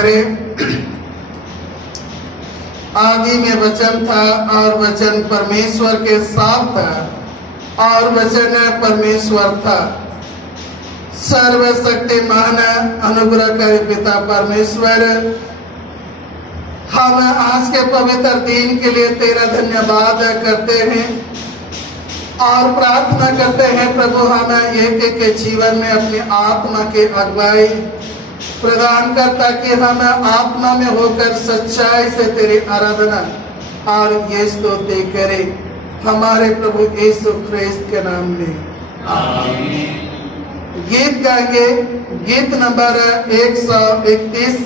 करें। आदि में वचन था और वचन परमेश्वर के साथ था और वचन परमेश्वर था। सर्वशक्तिमान अनुग्रहकारी पिता परमेश्वर, हम आज के पवित्र दिन के लिए तेरा धन्यवाद करते हैं और प्रार्थना करते हैं प्रभु, हम एक एक के जीवन में अपनी आत्मा की अगुवाई प्रदान कर, ताकि हम आत्मा में होकर सच्चाई से तेरी आराधना और ये स्तुति करें हमारे प्रभु यीशु ख्रिस्त के नाम में आमीन। गीत गाएंगे, गीत नंबर 131।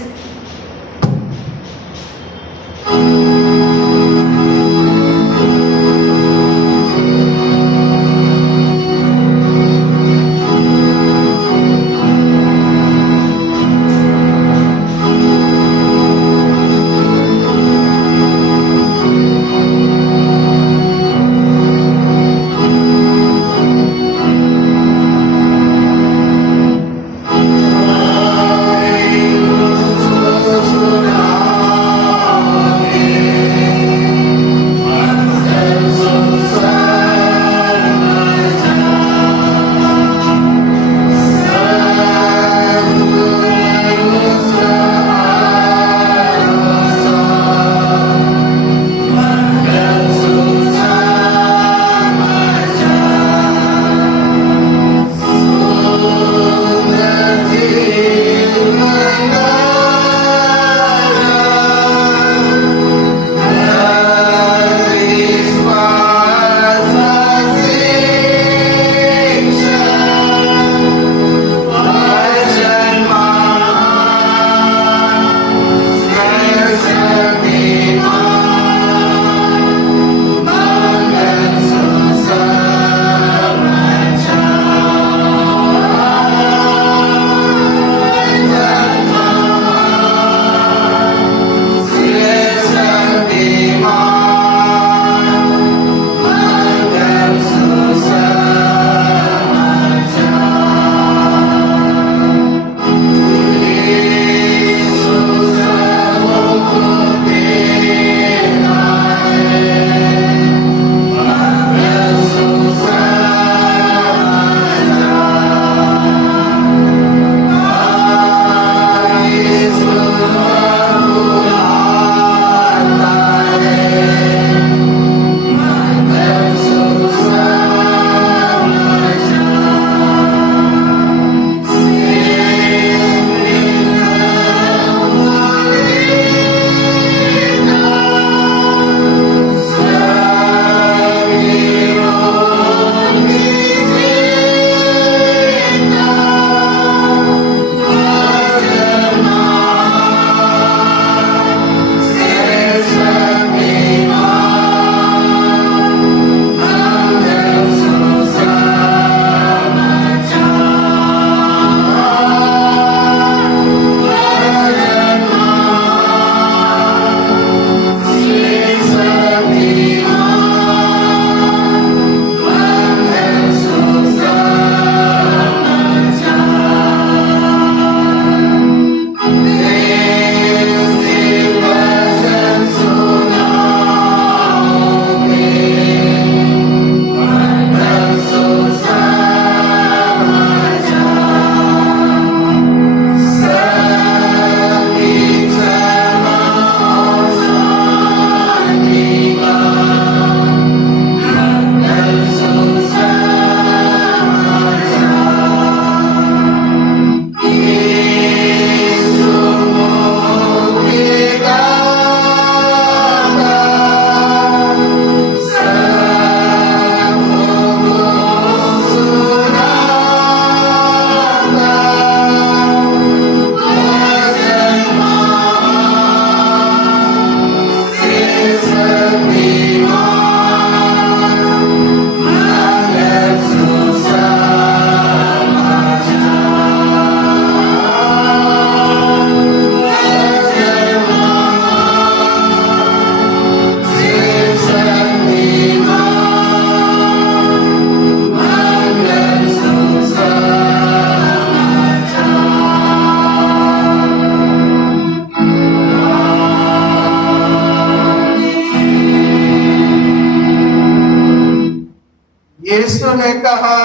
यीशु ने कहा,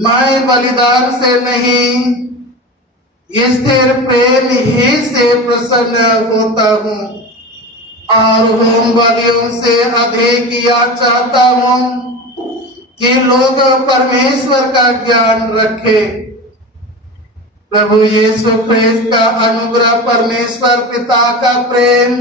मैं बलिदान से नहीं, स्थिर प्रेम ही से प्रसन्न होता हूँ और होम बलियों से अधिक यह चाहता हूँ कि लोग परमेश्वर का ज्ञान रखे। प्रभु यीशु ख्रिस्त का अनुग्रह, परमेश्वर पिता का प्रेम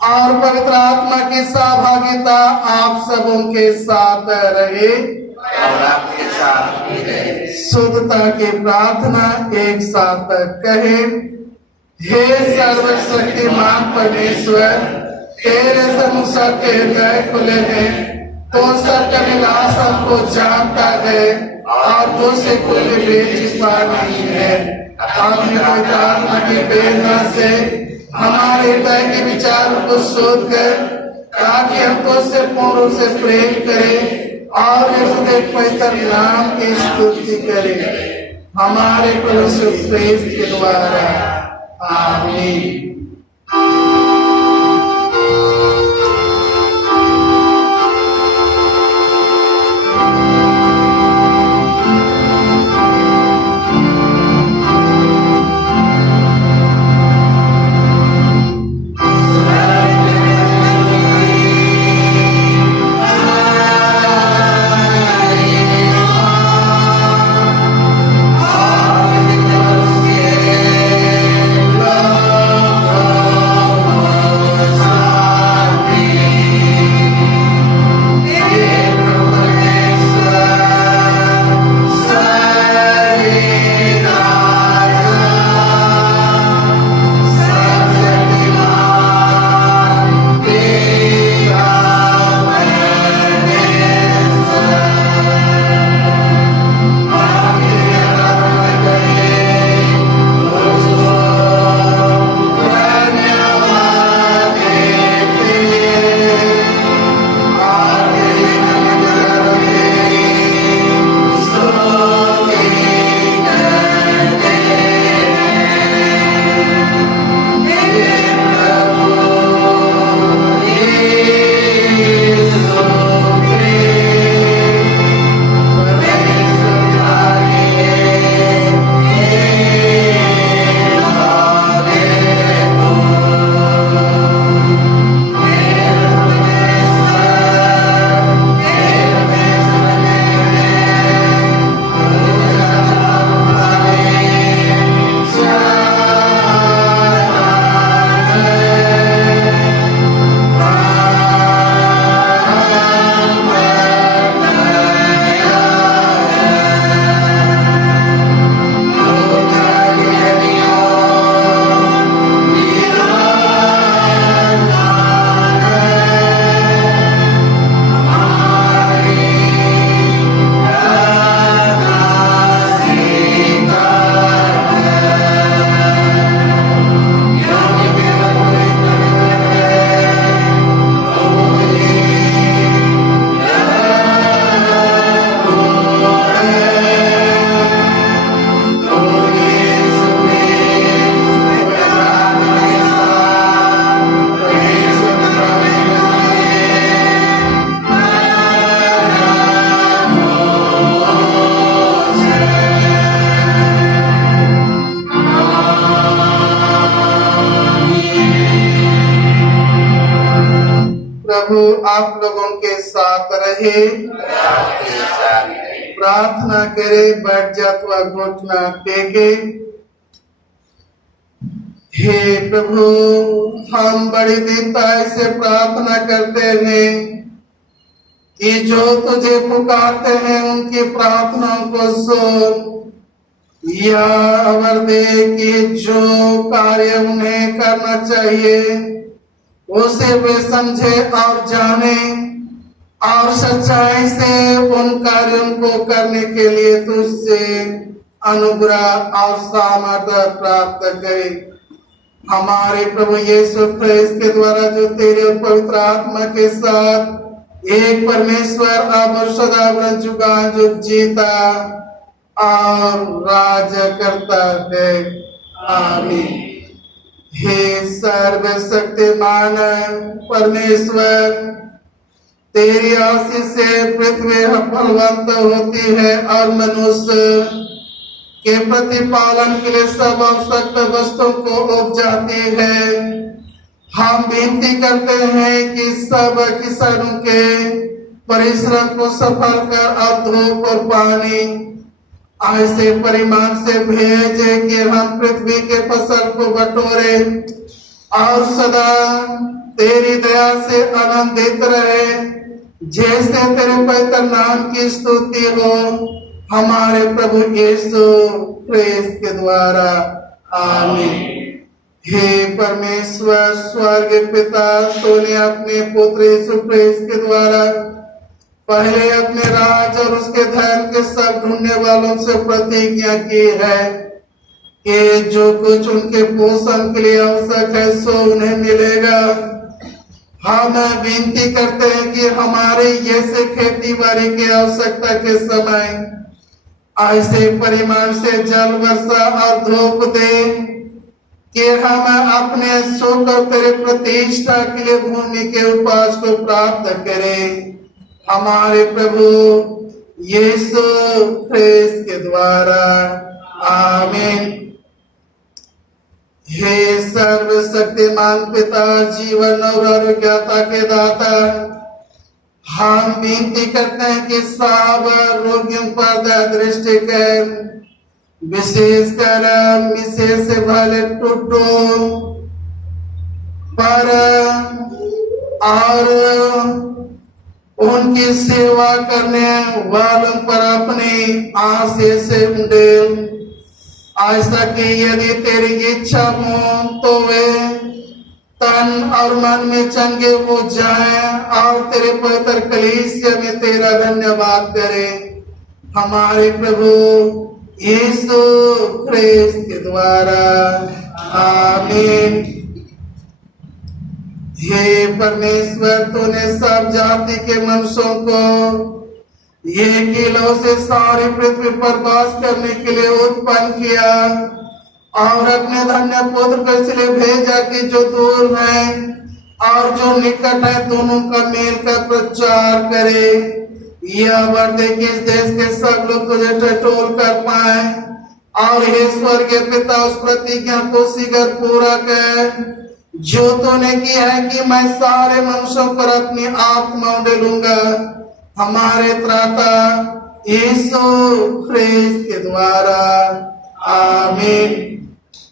और पवित्र आत्मा की सहभागिता आप सबों के साथ रहे और आपके साथ भी रहे। शुद्धता की प्रार्थना एक साथ कहें। हे सर्वशक्तिमान परमेश्वर, तेरे सन्मुख सबके हृदय खुले हैं, तो सबका विलास हमको जानता है और तुझसे कोई भेद छिपा नहीं है। अपनी पवित्र आत्मा की प्रेरणा से हमारे हृदय के विचार को शोध कर, ताकि हम तुझसे पूर्ण रूप से प्रेम करें और उसके पवित्र नाम की स्तुति करें, हमारे प्रभु यीशु ख्रिस्त के द्वारा। आमीन। प्रभु आप लोगों के साथ रहे। प्रार्थना करे, बैठ जा तो घुटना टेके। हे प्रभु, हम बड़ी दीनता से प्रार्थना करते हैं कि जो तुझे पुकारते हैं उनकी प्रार्थनाओं को सुन, या अवर दे कि जो कार्य उन्हें करना चाहिए उसे वे समझे और जाने और सच्चाई से उन कार्यों को करने के लिए तुझसे अनुग्रह और सामर्थ्य प्राप्त करे। हमारे प्रभु यीशु ख्रिस्त के द्वारा जो तेरे पवित्र आत्मा के साथ एक परमेश्वर अब सदा जुगा जो जीता और राज करता है। आमीन। हे सर्वशक्तिमान परमेश्वर, तेरी आशीष से पृथ्वी फलवंत होती है और मनुष्य के प्रतिपालन के लिए सब आवश्यक वस्तुओं को उपजाती है। हम विनती करते हैं कि सब किसानों के परिश्रम को सफल कर और धूप और पानी ऐसे परिमाण से भेजे कि हम पृथ्वी के फसल को बटोरे और सदा तेरी दया से आनंदित रहे, जैसे तेरे पवित्र नाम की स्तुति हो हमारे प्रभु यीशु ख्रीस्त के द्वारा, आमीन। हे परमेश्वर स्वर्ग पिता, तूने अपने पुत्र यीशु ख्रीस्त के द्वारा पहले अपने राज और उसके धर्म के सब ढूंढने वालों से प्रतिज्ञा की है कि जो कुछ उनके पोषण के लिए आवश्यक है सो उन्हें मिलेगा। हम विनती करते हैं कि हमारे जैसे खेती बाड़ी की आवश्यकता के समय ऐसे परिमाण से जल वर्षा और धूप दे कि हम अपने सुख और तेरे प्रतिष्ठा के लिए भूमि के उपज को प्राप्त करें, हमारे प्रभु यीशु ख्रीस्त के द्वारा, आमीन। हे सर्वशक्तिमान पिता, जीवन और आरोग्यता के दाता, हम विनती करते हैं कि सब रोगियों पर दया दृष्टि कर, विशेषकर मिसेस भले टुटो पर और उनकी सेवा करने वालों पर अपनी आशीष से उंडेल, ऐसा कि यदि तेरी इच्छा हो तो वे तन और मन में चंगे हो जाएं और तेरे पवित्र कलीसिया में तेरा धन्यवाद करें, हमारे प्रभु यीशु ख्रीस्त के द्वारा, आमीन। हे परमेश्वर, तूने सब जाति के मनुष्यों को एक ही लौ से सारी पृथ्वी पर वास करने के लिए उत्पन्न किया और अपने धन्य पुत्र को इसलिए भेजा कि जो दूर है और जो निकट है दोनों का मेल का प्रचार करे। यह वर्दे कि इस देश के सब लोग तुझे टटोल कर पाए और हे स्वर्गीय पिता, उस प्रतिज्ञा को शीघ्र पूरा कर जो तूने किया है कि मैं सारे मनुष्यों पर अपनी आत्मा डालूंगा, हमारे त्राता यीशु ख्रीस्त के द्वारा, आमीन।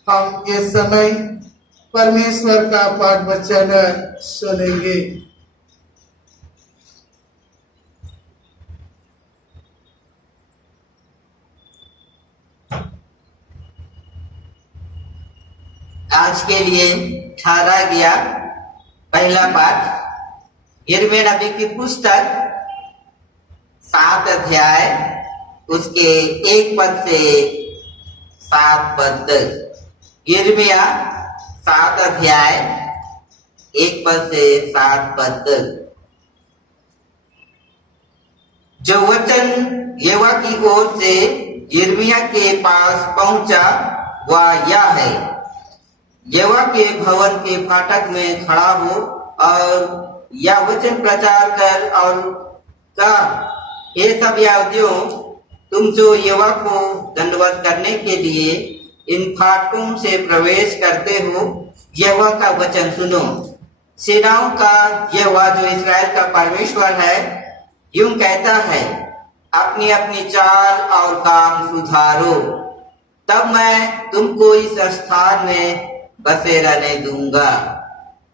हम इस समय परमेश्वर का पाठ वचन सुनेंगे। आज के लिए ठहरा गया पहला पाठ यिर्मयाह नबी की पुस्तक 7 अध्याय उसके 1 पद से 7 पद तक। यिर्मयाह 7 अध्याय 1 पद से 7 पद तक। जो वचन यहोवा की ओर से यिर्मयाह के पास पहुंचा वह यह है, यहोवा के भवन के फाटक में खड़ा हो और यह वचन प्रचार कर और कहा, हे सब यहूदियों, तुम जो यहोवा को दंडवत करने के लिए इन फाटकों से प्रवेश करते हो, यहोवा का वचन सुनो। सेनाओं का यहोवा जो इस्राएल का परमेश्वर है यूं कहता है, अपनी अपनी चाल और काम सुधारो, तब मैं तुमको इस स्थान में बसे रहने दूंगा।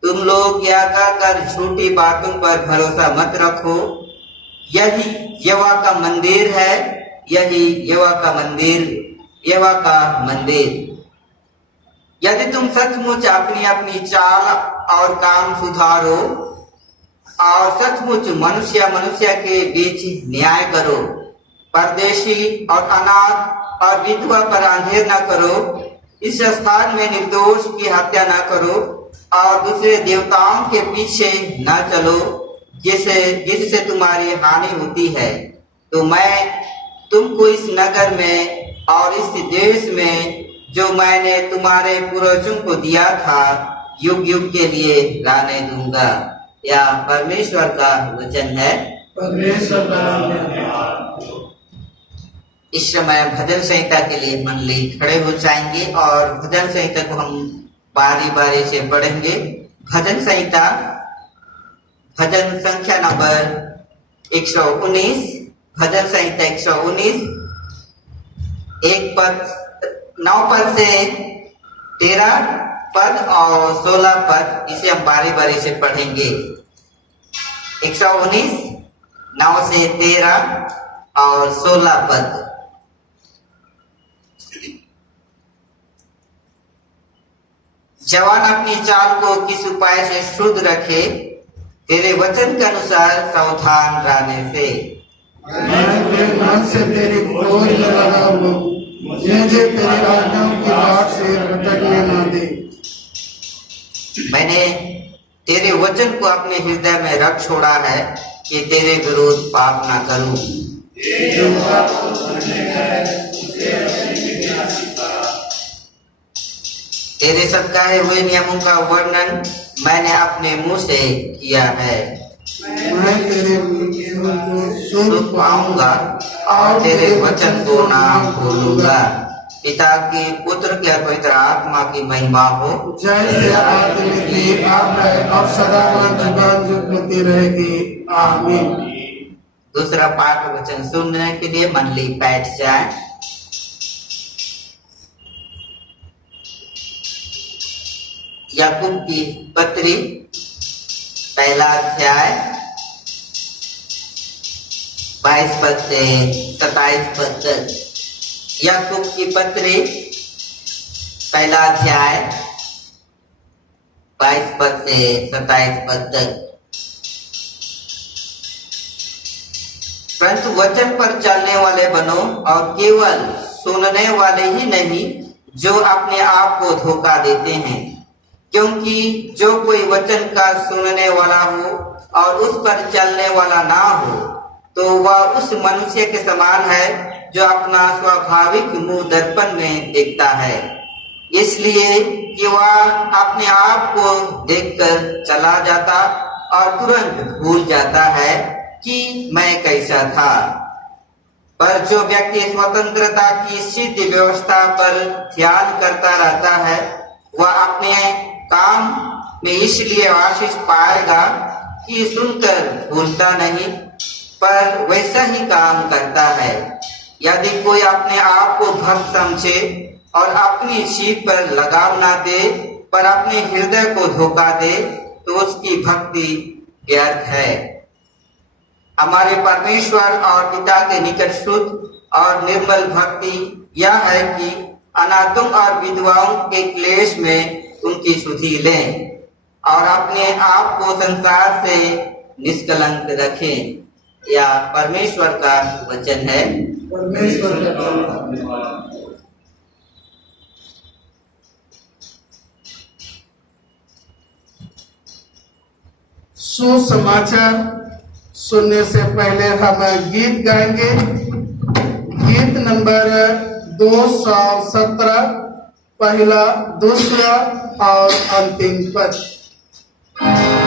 तुम लोग यह कहकर झूठी बातों पर भरोसा मत रखो, यही यहोवा का मंदिर है, यही यहोवा का मंदिर, यहोवा का मंदिर। यदि तुम सचमुच अपनी अपनी चाल और काम सुधारो और सचमुच मनुष्य मनुष्य के बीच न्याय करो, परदेशी और अनाथ और विधवा पर अंधेर न करो, इस स्थान में निर्दोष की हत्या न करो और दूसरे देवताओं के पीछे न चलो जिससे तुम्हारी हानि होती है, तो मैं तुमको इस नगर में और इस देश में जो मैंने तुम्हारे पूर्वजों को दिया था युग युग के लिए लाने दूंगा। या परमेश्वर का वचन है। परमेश्वर का धन्यवाद। इस समय भजन संहिता के लिए मंडली खड़े हो जाएंगे और भजन संहिता को हम बारी बारी से पढ़ेंगे। भजन संहिता भजन संख्या नंबर 119, भजन संहिता 119, 9 पद से 13 पद और 16 पद, इसे हम बारी बारी से पढ़ेंगे। 119, 9 से 13 और 16 पद। जवान अपनी चाल को किस उपाय से शुद्ध रखे, तेरे वचन के अनुसार सावधान रहने से। मैं तेरे नाम से तेरी खोज में लगा हूँ, मुझे तेरी आज्ञाओं की बाट से भटकने ना दे। मैंने तेरे वचन को अपने हृदय में रख छोड़ा है कि तेरे विरुद्ध पाप ना करूं। तेरे सत्काए हुए नियमों का वर्णन मैंने अपने मुंह से किया है। मैं तेरे सुन पाऊंगा और तेरे वचन को ना भूलूंगा। पिता की, पुत्र के, पवित्र आत्मा की महिमा हो, जैसे आदि में थी, अब है और सदा जुबान जुग होती रहेगी। आमीन। दूसरा पाठ वचन सुनने के लिए मंडली बैठ जाए। याकूब की पत्री पहला अध्याय 22 पद से 27 पद तक। याकूब की पत्री पहला अध्याय 22 पद से 27 पद तक। परंतु वचन पर चलने वाले बनो और केवल सुनने वाले ही नहीं जो अपने आप को धोखा देते हैं, क्योंकि जो कोई वचन का सुनने वाला हो और उस पर चलने वाला ना हो तो वह उस मनुष्य के समान है जो अपना स्वाभाविक मुंह दर्पण में देखता है, इसलिए कि वह अपने आप को देखकर चला जाता और तुरंत भूल जाता है कि मैं कैसा था। पर जो व्यक्ति स्वतंत्रता की सिद्ध व्यवस्था पर ध्यान करता रहता है वह अपने काम में इसलिए आशीष पाएगा कि सुनकर भूलता नहीं पर वैसा ही काम करता है। यदि कोई अपने आप को भक्त समझे और अपनी जीभ पर लगाम ना दे पर अपने हृदय को धोखा दे तो उसकी भक्ति व्यर्थ है। हमारे परमेश्वर और पिता के निकट शुद्ध और निर्मल भक्ति यह है कि अनाथों और विधवाओं के क्लेश में उनकी सुधि लें और अपने आप को संसार से निष्कलंक रखें। यह परमेश्वर का वचन है। परमेश्वर का धन्यवाद। सुसमाचार सुनने से पहले हम गीत गाएंगे। गीत नंबर 217, पहला, दूसरा और अंतिम पद। Amen.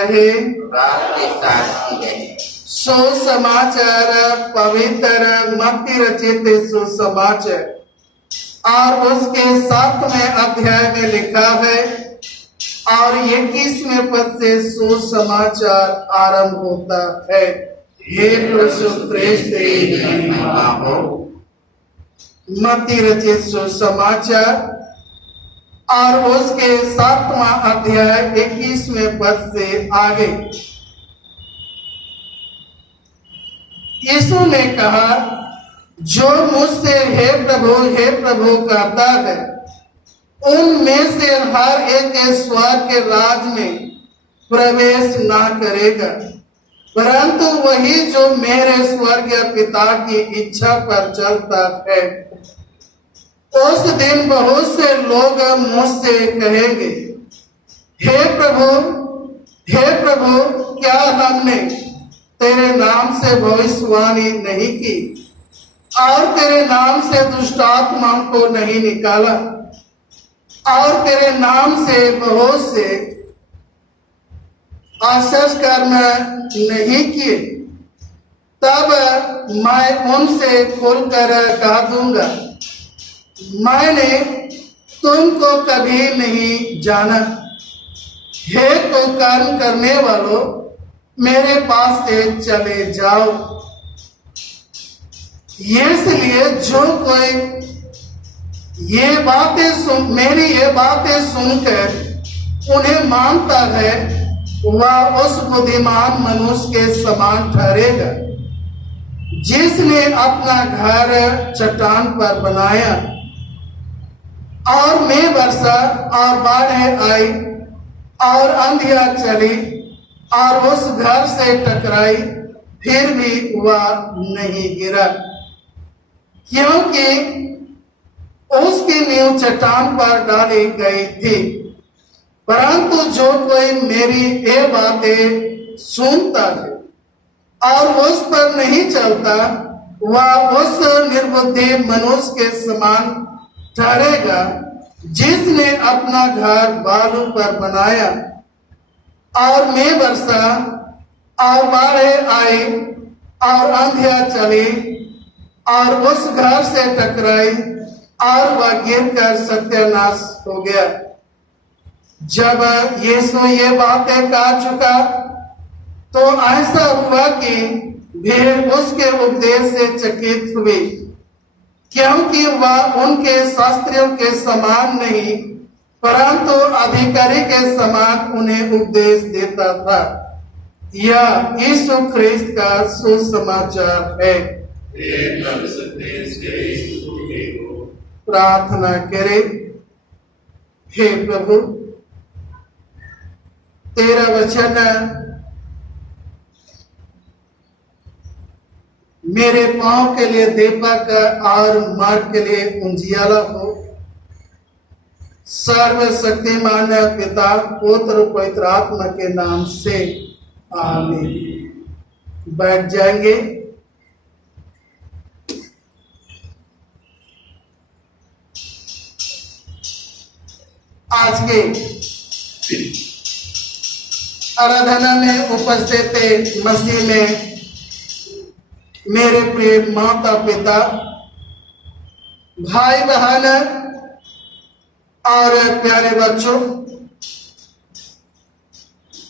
रहे रात के साथ की गई। सुसमाचार पवित्र मत्ती रचित सुसमाचार और उसके 7वें अध्याय में लिखा है और 21वें पद से सुसमाचार आरंभ होता है। हे प्रभु ख्रिस्त धन्यवाद हो। मत्ती रचित सुसमाचार और उसके 7वां अध्याय 21वें पद से आगे यीशु ने कहा, जो मुझसे हे प्रभु कहता है उनमें से हर एक स्वर्ग के राज में प्रवेश ना करेगा, परंतु वही जो मेरे स्वर्गीय पिता की इच्छा पर चलता है। उस दिन बहुत से लोग मुझसे कहेंगे, हे प्रभु क्या हमने तेरे नाम से भविष्यवाणी नहीं की और तेरे नाम से दुष्ट आत्माओं को नहीं निकाला और तेरे नाम से बहुत से आश्चर्य कर्म नहीं किए? तब मैं उनसे खुलकर कह दूंगा, मैंने तुमको कभी नहीं जाना। हे तो कर्म करने वालों, मेरे पास से चले जाओ। इसलिए जो कोई मेरी ये बातें सुनकर उन्हें मानता है वह उस बुद्धिमान मनुष्य के समान ठहरेगा जिसने अपना घर चट्टान पर बनाया और में वर्षा और बाढ़ आई और आंधियां चली और उस घर से टकराई, फिर भी वह नहीं गिरा, क्योंकि उसकी नींव चट्टान पर डाली गई थी। परंतु जो कोई मेरी ये बातें सुनता है और उस पर नहीं चलता, वह उस निर्बुद्धि मनुष्य के समान ठहरेगा जिसने अपना घर बालू पर बनाया और में वर्षा और बाढ़ आई और आंधियां चली और उस घर से टकराई और वह गिरकर सत्यानाश हो गया। जब यीशु ये बातें कह चुका तो ऐसा हुआ कि भीड़ उसके उपदेश से चकित हुई, क्योंकि वह उनके शास्त्रियों के समान नहीं परंतु अधिकारी के समान उन्हें उपदेश देता था। यह यीशु ख्रिस्त का सुसमाचार है। प्रार्थना करें। हे प्रभु, तेरा वचन मेरे पांव के लिए दीपक और मार्ग के लिए उजियाला हो। सर्वशक्तिमान पिता, पुत्र, पवित्र आत्मा के नाम से आमीन। बैठ जाएंगे। आज के आराधना में उपस्थित मसीह में मेरे प्रिय माता पिता, भाई बहन और प्यारे बच्चों,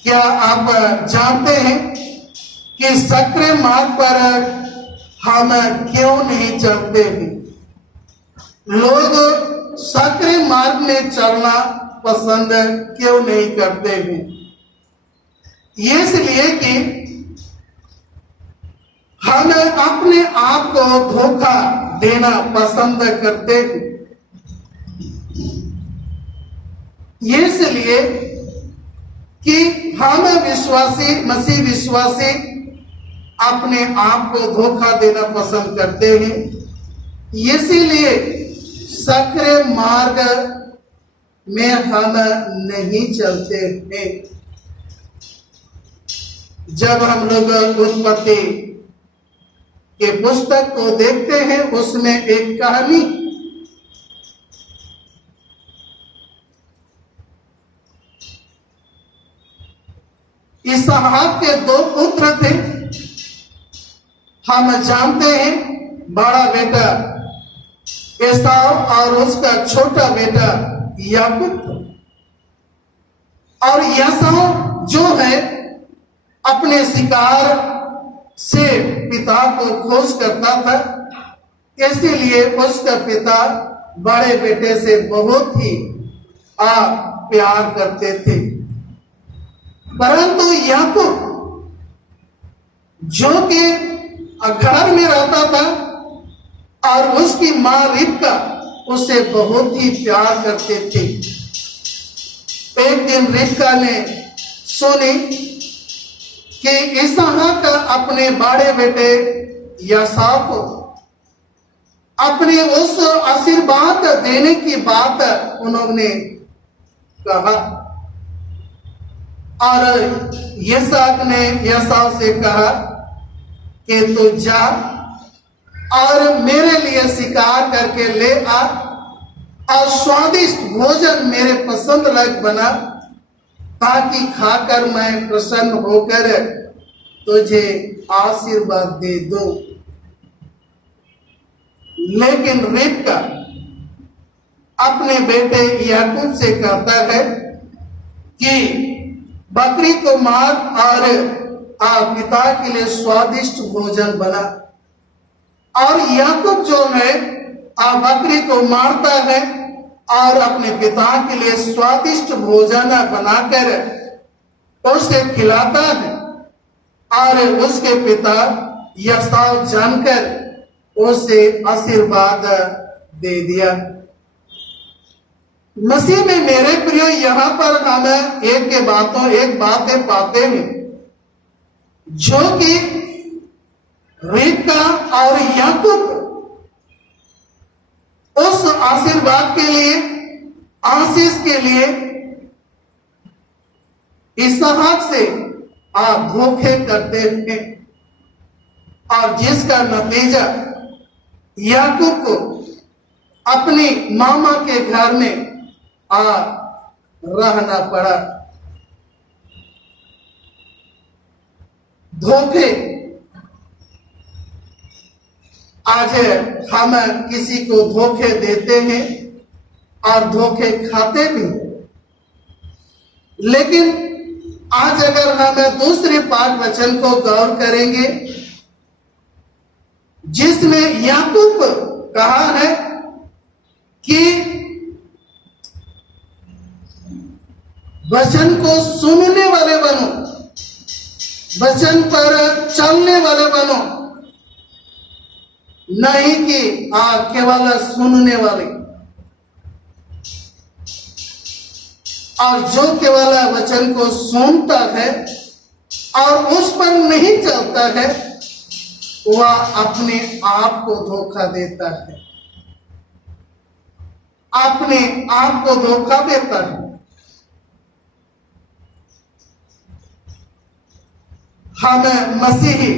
क्या आप जानते हैं कि सक्रिय मार्ग पर हम क्यों नहीं चलते हैं? लोग सक्रिय मार्ग में चलना पसंद क्यों नहीं करते हैं? इसलिए कि हम अपने आप को धोखा देना पसंद करते हैं। इसलिए कि हम मसीह विश्वासी अपने आप को धोखा देना पसंद करते हैं। इसीलिए सक्रिय मार्ग में हम नहीं चलते हैं। जब हम लोग उत्पत्ति के पुस्तक को देखते हैं, उसमें एक कहानी इसहाक के 2 पुत्र थे। हम जानते हैं बड़ा बेटा एसाव और उसका छोटा बेटा याकूब। और एसाव जो है अपने शिकार से पिता को खोज करता था, इसीलिए उसका पिता बड़े बेटे से बहुत ही प्यार करते थे। परंतु याकूब जो कि घर में रहता था और उसकी मां रिबका उसे बहुत ही प्यार करते थे। एक दिन रिबका ने सुनी कि इसहाक अपने बड़े बेटे एसाव को अपने उस आशीर्वाद देने की बात उन्होंने कहा। और इसहाक ने एसाव से कहा कि तू जा और मेरे लिए शिकार करके ले आ और स्वादिष्ट भोजन मेरे पसंद लायक बना, ताकि खाकर मैं प्रसन्न होकर तुझे आशीर्वाद दे दूं। लेकिन रिबका अपने बेटे याकूब से कहता है कि बकरी को मार और पिता के लिए स्वादिष्ट भोजन बना। और याकूब जो है बकरी को मारता है और अपने पिता के लिए स्वादिष्ट भोजन बनाकर उसे खिलाता है। और उसके पिता एसाव जानकर उसे आशीर्वाद दे दिया। मसीह में मेरे प्रिय, यहाँ पर हम एक बातें पाते हैं जो कि रिबका और याकूब उस आशीर्वाद के लिए, आशीष के लिए इसहाक से धोखे करते हैं, और जिसका नतीजा याकूब को अपनी मामा के घर में रहना पड़ा। धोखे, आज हम किसी को धोखे देते हैं और धोखे खाते भी। लेकिन आज अगर हम दूसरे पाठ वचन को गौर करेंगे जिसमें याकूब कहा है कि वचन को सुनने वाले बनो, वचन पर चलने वाले बनो, नहीं कि केवल सुनने वाले। और जो केवल वचन को सुनता है और उस पर नहीं चलता है, वह अपने आप को धोखा देता है, अपने आप को धोखा देता है। हम मसीही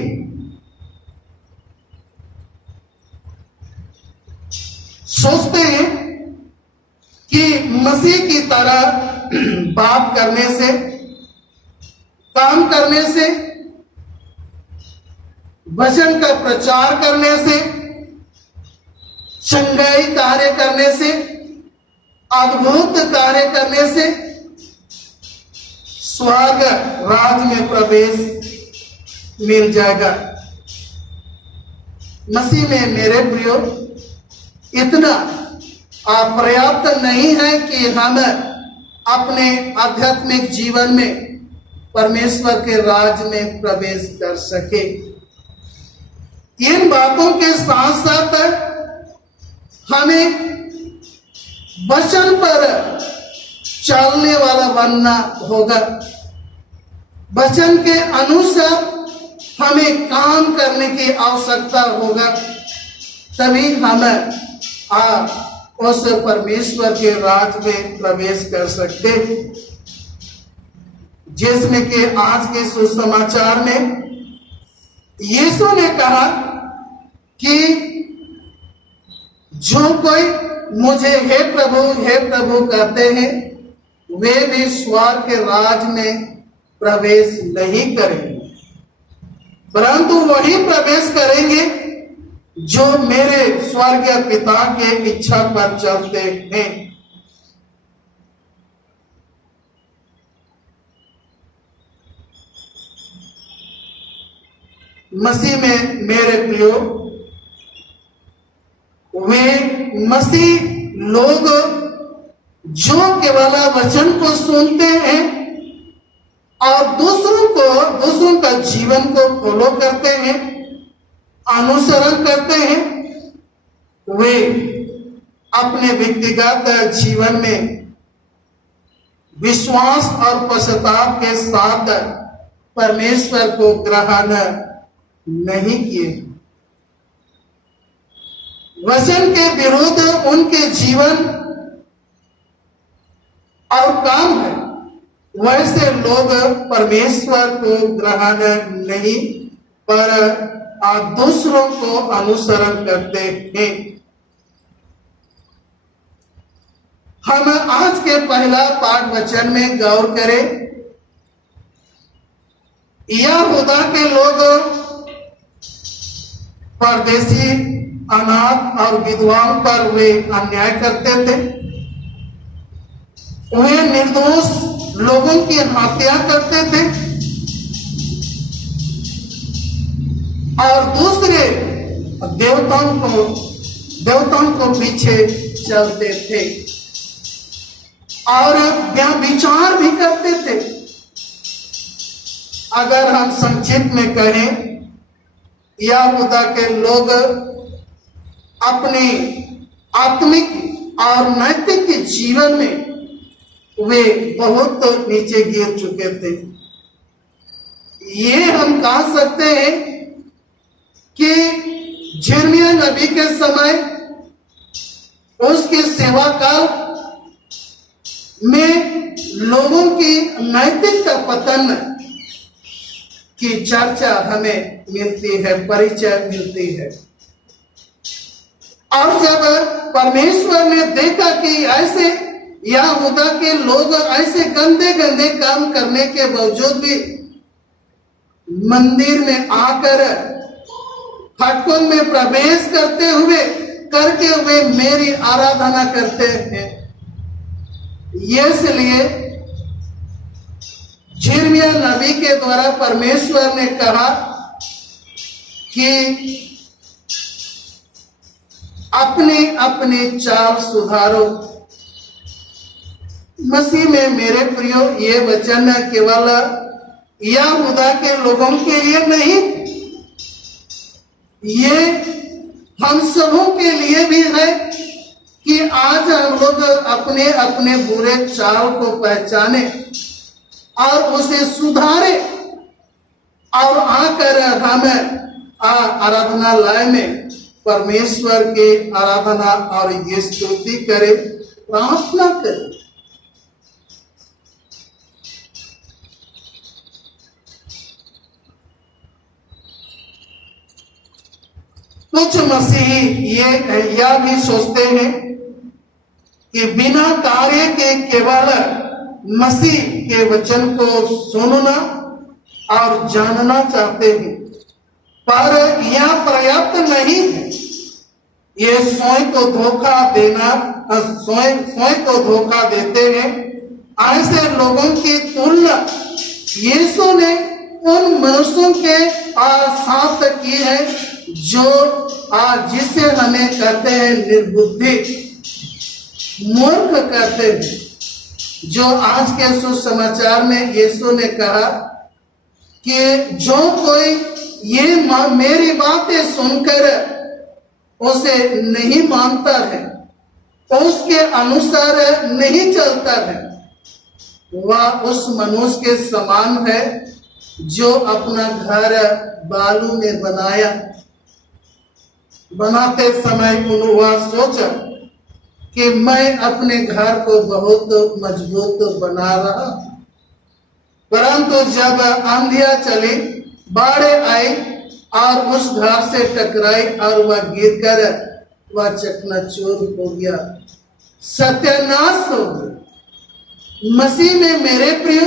सोचते हैं कि मसीह की तरह बात करने से, काम करने से, वचन का प्रचार करने से, चंगाई कार्य करने से, अद्भुत कार्य करने से स्वर्ग राज में प्रवेश मिल जाएगा। मसीह में मेरे प्रियो, इतना पर्याप्त नहीं है कि हम अपने आध्यात्मिक जीवन में परमेश्वर के राज में प्रवेश कर सके। इन बातों के साथ साथ हमें वचन पर चलने वाला बनना होगा। वचन के अनुसार हमें काम करने की आवश्यकता होगा, तभी हम उस परमेश्वर के राज में प्रवेश कर सकते। जिसमें कि आज के सुसमाचार में यीशु ने कहा कि जो कोई मुझे हे प्रभु कहते हैं, वे भी स्वर्ग के राज में प्रवेश नहीं करेंगे, परंतु वही प्रवेश करेंगे जो मेरे स्वर्गीय पिता के इच्छा पर चलते हैं। मसीह में मेरे प्रियो, वे मसीह लोग जो केवल वचन को सुनते हैं और दूसरों का जीवन को फॉलो करते हैं, अनुसरण करते हैं, वे अपने व्यक्तिगत जीवन में विश्वास और पश्चाताप के साथ परमेश्वर को ग्रहण नहीं किए। वचन के विरुद्ध उनके जीवन और काम है, वैसे लोग परमेश्वर को ग्रहण नहीं पर दूसरों को अनुसरण करते हैं। हम आज के पहला पाठ वचन में गौर करें। यहूदा के लोग परदेशी, अनाथ और विधवाओं पर वे अन्याय करते थे। वे निर्दोष लोगों की हत्या करते थे और दूसरे देवताओं को पीछे चलते थे और व्यभिचार भी करते थे। अगर हम संक्षिप्त में कहें, यहूदा के लोग अपनी आत्मिक और नैतिक जीवन में वे बहुत नीचे गिर चुके थे। ये हम कह सकते हैं कि यिर्मयाह नबी के समय उसके सेवा काल में लोगों की नैतिकता पतन की चर्चा हमें मिलती है, परिचय मिलती है। और जब परमेश्वर ने देखा कि ऐसे यहूदा के लोग ऐसे गंदे गंदे काम करने के बावजूद भी मंदिर में आकर फाटकों में प्रवेश करके हुए मेरी आराधना करते हैं, इसलिए यिर्मयाह नबी के द्वारा परमेश्वर ने कहा कि अपने अपने चाल सुधारो। मसीह में मेरे प्रियो, ये वचन केवल यहूदा के लोगों के लिए नहीं, ये हम सबों के लिए भी है कि आज हम लोग अपने अपने बुरे चाल को पहचाने और उसे सुधारे और आकर हम आराधनालय में परमेश्वर के आराधना और ये स्तुति करें, प्रार्थना करें। कुछ मसीही यह भी सोचते हैं कि बिना कार्य के केवल मसीह के वचन को सुनना और जानना चाहते हैं, पर यह पर्याप्त नहीं है। ये स्वयं को धोखा देना, स्वयं को धोखा देते हैं। ऐसे लोगों की तुलना यीशु ने उन मनुष्यों के साथ की है जो जिसे हमें कहते हैं निर्बुद्धि, मूर्ख कहते हैं। जो आज के सुसमाचार में यीशु ने कहा कि जो कोई ये मेरी बातें सुनकर उसे नहीं मानता है, उसके अनुसार नहीं चलता है, वह उस मनुष्य के समान है जो अपना घर बालू में बनाते समय उन्होंने सोचा कि मैं अपने घर को बहुत मजबूत बना रहा, परंतु जब आंधियां चली, बाढ़ें आई और उस घर से टकराई और वह गिरकर वह चकनाचूर हो गया, सत्यानाश हो गया। मसीह में मेरे प्रिय,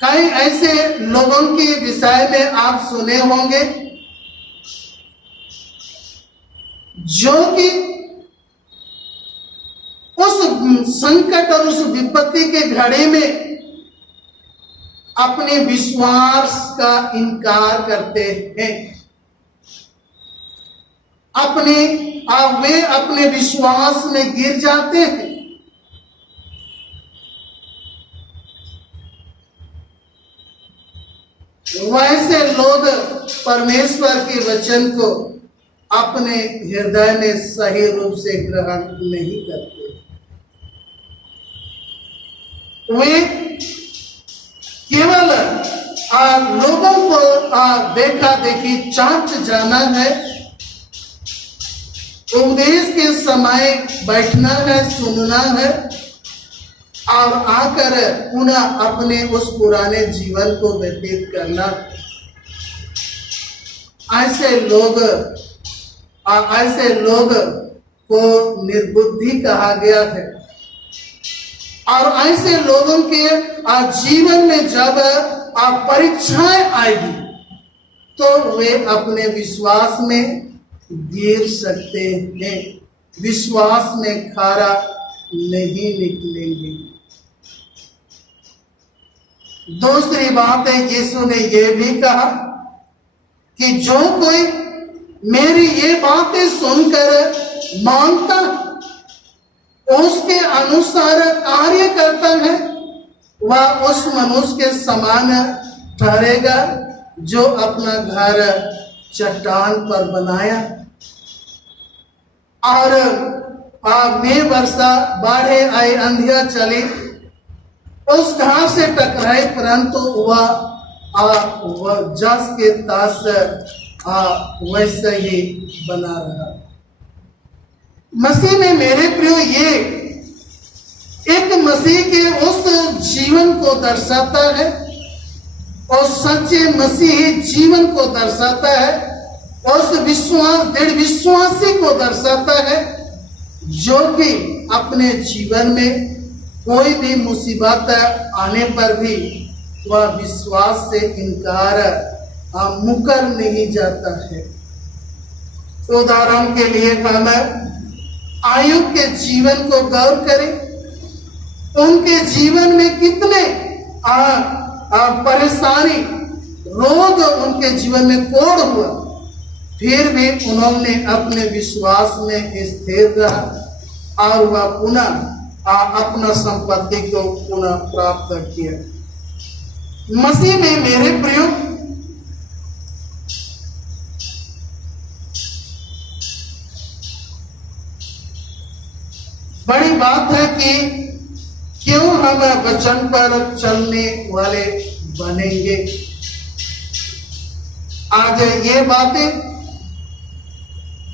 कई ऐसे लोगों के विषय में आप सुने होंगे जो कि उस संकट और उस विपत्ति के घड़ी में अपने विश्वास का इनकार करते हैं। वे अपने विश्वास में गिर जाते हैं। वैसे लोग परमेश्वर के वचन को अपने हृदय में सही रूप से ग्रहण नहीं करते। वे केवल लोगों को देखा देखी चाच जाना है, उपदेश के समय बैठना है, सुनना है और आकर पुनः अपने उस पुराने जीवन को व्यतीत करना। ऐसे लोग को निर्बुद्धि कहा गया है। और ऐसे लोगों के जीवन में जब परीक्षाएं आएगी तो वे अपने विश्वास में गिर सकते हैं, विश्वास में खारा नहीं निकलेंगे। दूसरी बात है, यीशु ने यह भी कहा कि जो कोई मेरी ये बातें सुनकर मानता उसके अनुसार कार्य करता है, वह उस मनुष्य के समान ठहरेगा जो अपना घर चट्टान पर बनाया और में वर्षा बाढ़े आई, अंधिया चली, उस घाट से टकराई, परंतु वह जस के तास वैसे ही बना रहा। मसीह में मेरे प्रियो ये एक मसीह के उस जीवन को दर्शाता है और सच्चे मसीही जीवन को दर्शाता है, उस दृढ़ विश्वासी को दर्शाता है जो कि अपने जीवन में कोई भी मुसीबत आने पर भी वह विश्वास से इनकार मुकर नहीं जाता है। उदाहरण के लिए हम आयुब के जीवन को गौर करें, उनके जीवन में कितने परेशानी, रोग उनके जीवन में कोड़ हुआ, फिर भी उन्होंने अपने विश्वास में स्थिर रहा और वह पुनः अपना संपत्ति को पुनः प्राप्त किया। मसीह में मेरे प्रियो बड़ी बात है कि क्यों हम वचन पर चलने वाले बनेंगे। आज ये बातें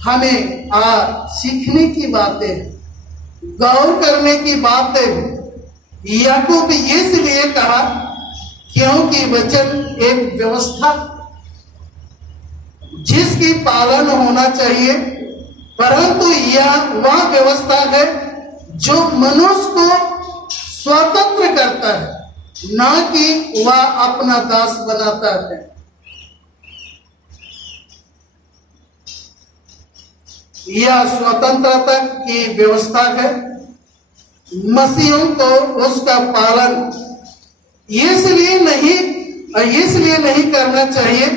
हमें सीखने की बातें, गौर करने की बातें। याकूब इसलिए कहा क्योंकि वचन एक व्यवस्था जिसकी पालन होना चाहिए, परंतु यह वह व्यवस्था है जो मनुष्य को स्वतंत्र करता है, ना कि वह अपना दास बनाता है। यह स्वतंत्रता की व्यवस्था है। मसीहों को उसका पालन इसलिए नहीं करना चाहिए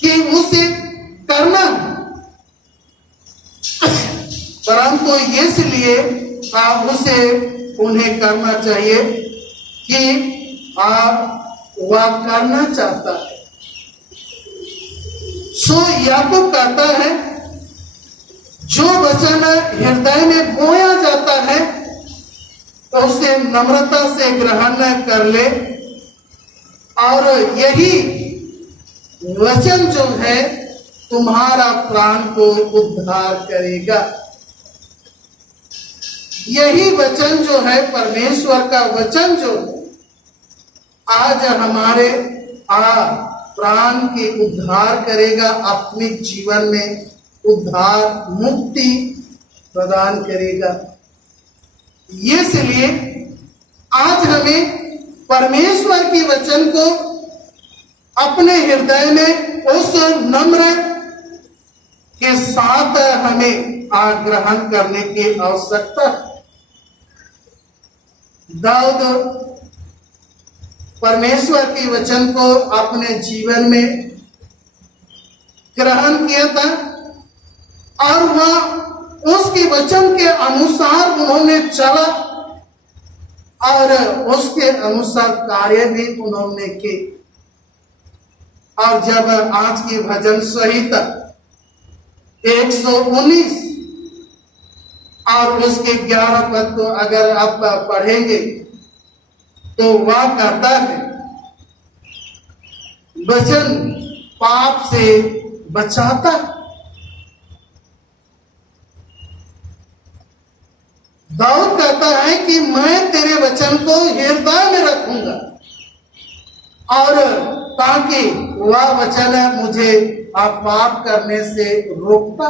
कि उसे करना, परंतु इसलिए उसे उन्हें करना चाहिए कि वह करना चाहता है। सो याकूब कहता है जो वचन हृदय में बोया जाता है तो उसे नम्रता से ग्रहण कर ले, और यही वचन जो है तुम्हारा प्राण को उद्धार करेगा। यही वचन जो है, परमेश्वर का वचन जो आज हमारे प्राण के उद्धार करेगा, आत्मिक जीवन में उद्धार मुक्ति प्रदान करेगा। इसलिए आज हमें परमेश्वर की वचन को अपने हृदय में उस नम्र के साथ हमें आग्रहण करने की आवश्यकता है। दाऊद परमेश्वर की वचन को अपने जीवन में ग्रहण किया था और वह उसके वचन के अनुसार उन्होंने चला और उसके अनुसार कार्य भी उन्होंने की। और जब आज की भजन संहिता 119 और उसके 11 पद को अगर आप पढ़ेंगे तो वह कहता है, वचन पाप से बचाता है। दाऊद कहता है कि मैं तेरे वचन को हृदय में रखूंगा और ताकि वह वचन मुझे पाप करने से रोकता।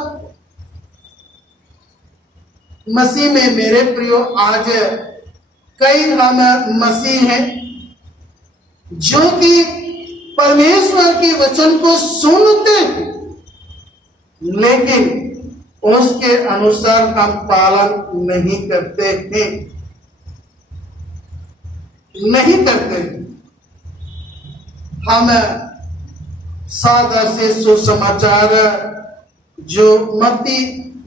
मसीह में मेरे प्रियो, आज कई हम मसीह हैं जो कि परमेश्वर के वचन को सुनते हैं लेकिन उसके अनुसार हम पालन नहीं करते हैं, नहीं करते। हम सादा से सुसमाचार जो मत्ती,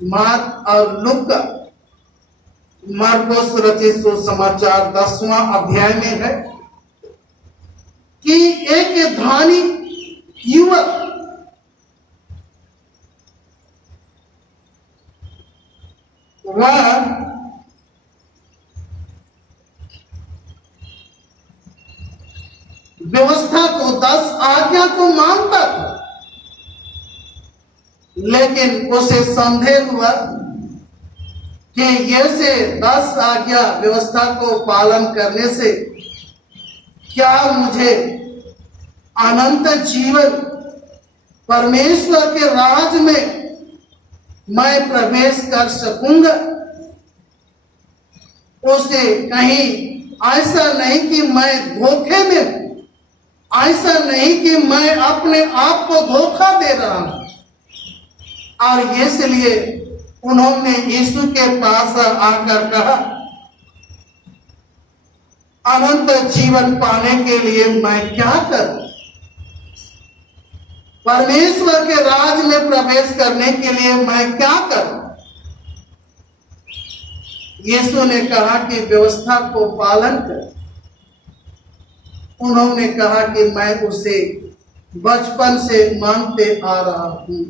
मार्क और लूका, मार्कोस रचित सुसमाचार 10वां अध्याय में है कि एक धनी युवक वह व्यवस्था को 10 आज्ञा को मानता था लेकिन उसे संदेह हुआ कि ये से 10 आज्ञा व्यवस्था को पालन करने से क्या मुझे अनंत जीवन परमेश्वर के राज में मैं प्रवेश कर सकूंगा। उसे कहीं ऐसा नहीं कि मैं धोखे में हूं, ऐसा नहीं कि मैं अपने आप को धोखा दे रहा हूं। और इसलिए उन्होंने यीशु के पास आकर कहा, अनंत जीवन पाने के लिए मैं क्या करूं? परमेश्वर के राज में प्रवेश करने के लिए मैं क्या करूं? यीशु ने कहा कि व्यवस्था को पालन कर। उन्होंने कहा कि मैं उसे बचपन से मानते आ रहा हूं।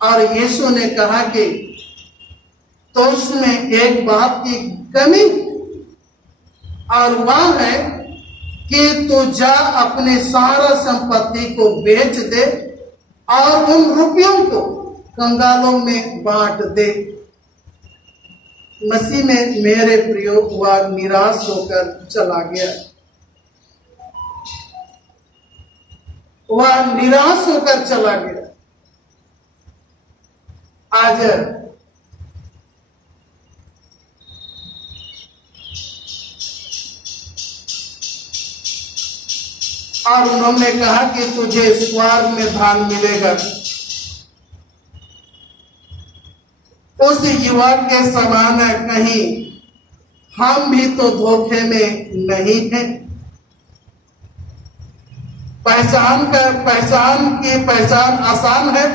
और यीशु ने कहा कि तो उसमें एक बात की कमी और वह है कि तू जा अपने सारा संपत्ति को बेच दे और उन रुपयों को कंगालों में बांट दे। मसीह में मेरे प्रियो, वह निराश होकर चला गया। वह निराश होकर चला गया। आज और उन्होंने कहा कि तुझे स्वर्ग में धन मिलेगा। उस युवक के समान कहीं हम भी तो धोखे में नहीं हैं। पहचान आसान है।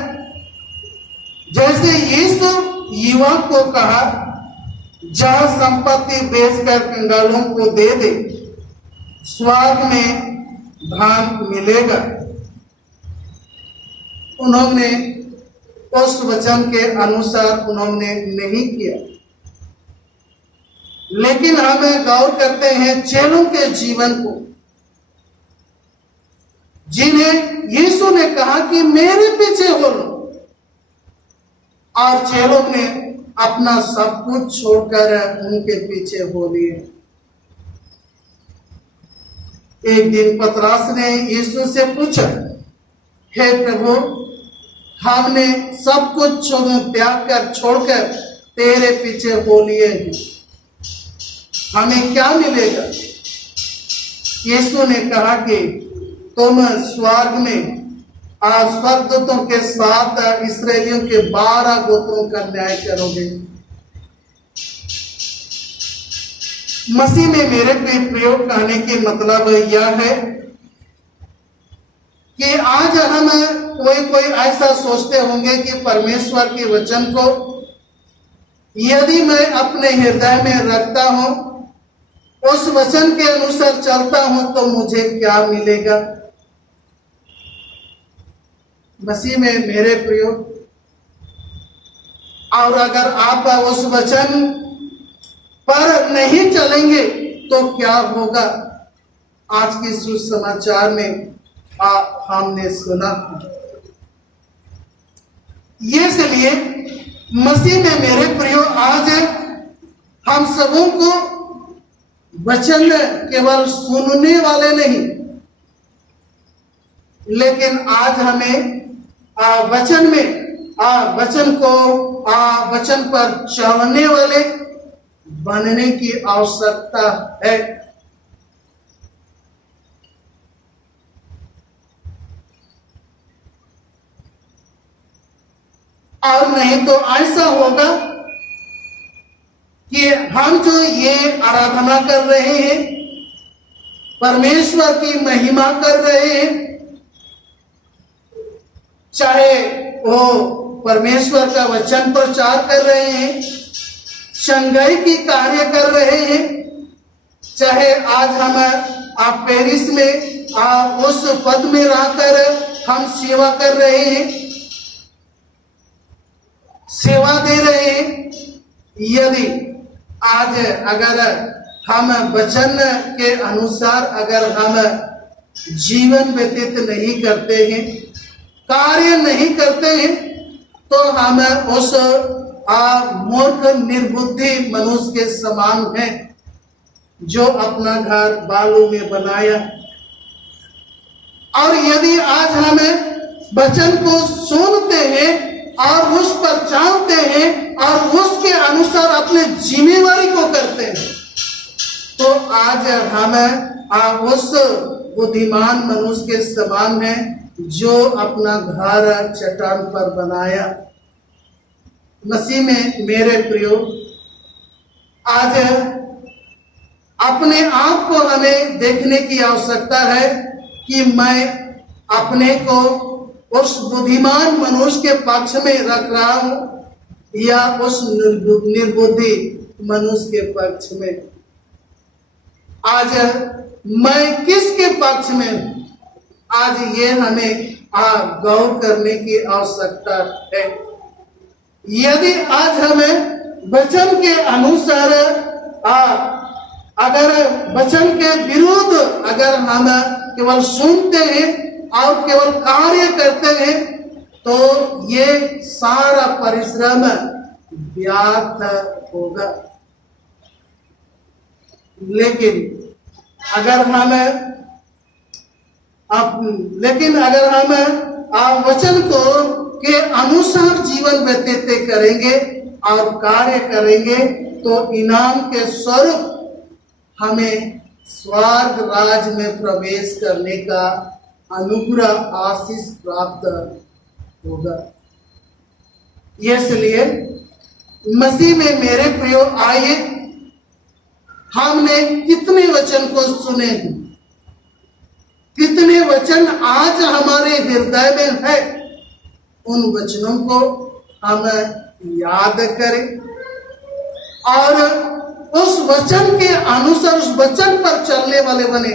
जैसे यीशु युवक को कहा, जा संपत्ति बेचकर कंगालों को दे दे, स्वर्ग में धन मिलेगा। उन्होंने उस वचन के अनुसार उन्होंने नहीं किया। लेकिन हम गौर करते हैं चेलों के जीवन को, जिन्हें यीशु ने कहा कि मेरे पीछे हो लो, और चेलों ने अपना सब कुछ छोड़कर उनके पीछे हो लिए। एक दिन पतरस ने यीशु से पूछा, हे प्रभु, हमने सब कुछ त्याग कर छोड़कर तेरे पीछे हो लिए हैं, हमें क्या मिलेगा? यीशु ने कहा कि तुम स्वर्ग में स्वर्गदूतों के साथ इस्राएलियों के 12 गोत्रों का न्याय करोगे। मसीह में मेरे प्रयोग कहने के मतलब यह है कि आज हम कोई ऐसा सोचते होंगे कि परमेश्वर के वचन को यदि मैं अपने हृदय में रखता हूं, उस वचन के अनुसार चलता हूं, तो मुझे क्या मिलेगा। मसीह में मेरे प्रयोग, और अगर आप उस वचन पर नहीं चलेंगे तो क्या होगा। आज की सुसमाचार में हमने सुना। ये इसलिए मसीह में मेरे प्रियो, आज हम सबों को वचन केवल सुनने वाले नहीं, लेकिन आज हमें वचन में वचन पर चलने वाले बनने की आवश्यकता है। और नहीं तो ऐसा होगा कि हम जो ये आराधना कर रहे हैं, परमेश्वर की महिमा कर रहे हैं, चाहे वो परमेश्वर का वचन प्रचार कर रहे हैं, संघाई की कार्य कर रहे हैं, चाहे आज हम आप पेरिस में उस पद में रहकर हम सेवा कर रहे हैं, सेवा दे रहे हैं। यदि आज अगर हम वचन के अनुसार अगर हम जीवन व्यतीत नहीं करते हैं, कार्य नहीं करते हैं, तो हम उस मूर्ख निर्बुद्धि मनुष्य के समान हैं जो अपना घर बालू में बनाया। और यदि आज हम वचन को सुनते हैं और उस पर चलते हैं और उसके अनुसार अपने जिम्मेवारी को करते हैं, तो आज हम उस बुद्धिमान मनुष्य के समान हैं जो अपना घर चट्टान पर बनाया। मसीह में मेरे प्रियो, आज अपने आप को हमें देखने की आवश्यकता है कि मैं अपने को उस बुद्धिमान मनुष्य के पक्ष में रख रहा हूं या उस निर्बुद्धि मनुष्य के पक्ष में। आज मैं किसके पक्ष में हूं, आज ये हमें गौर करने की आवश्यकता है। यदि आज हमें वचन के अनुसार अगर वचन के विरुद्ध अगर हम केवल सुनते हैं और केवल कार्य करते हैं, तो ये सारा परिश्रम व्यर्थ होगा। लेकिन अगर हम वचन को के अनुसार जीवन व्यतीत करेंगे और कार्य करेंगे, तो इनाम के स्वरूप हमें स्वर्ग राज में प्रवेश करने का अनुग्रह आशीष प्राप्त होगा। इसलिए मसीह में मेरे प्रियो, आइए हमने कितने वचन को सुने हैं, कितने वचन आज हमारे हृदय में है, उन वचनों को हम याद करें और उस वचन के अनुसार उस वचन पर चलने वाले बने,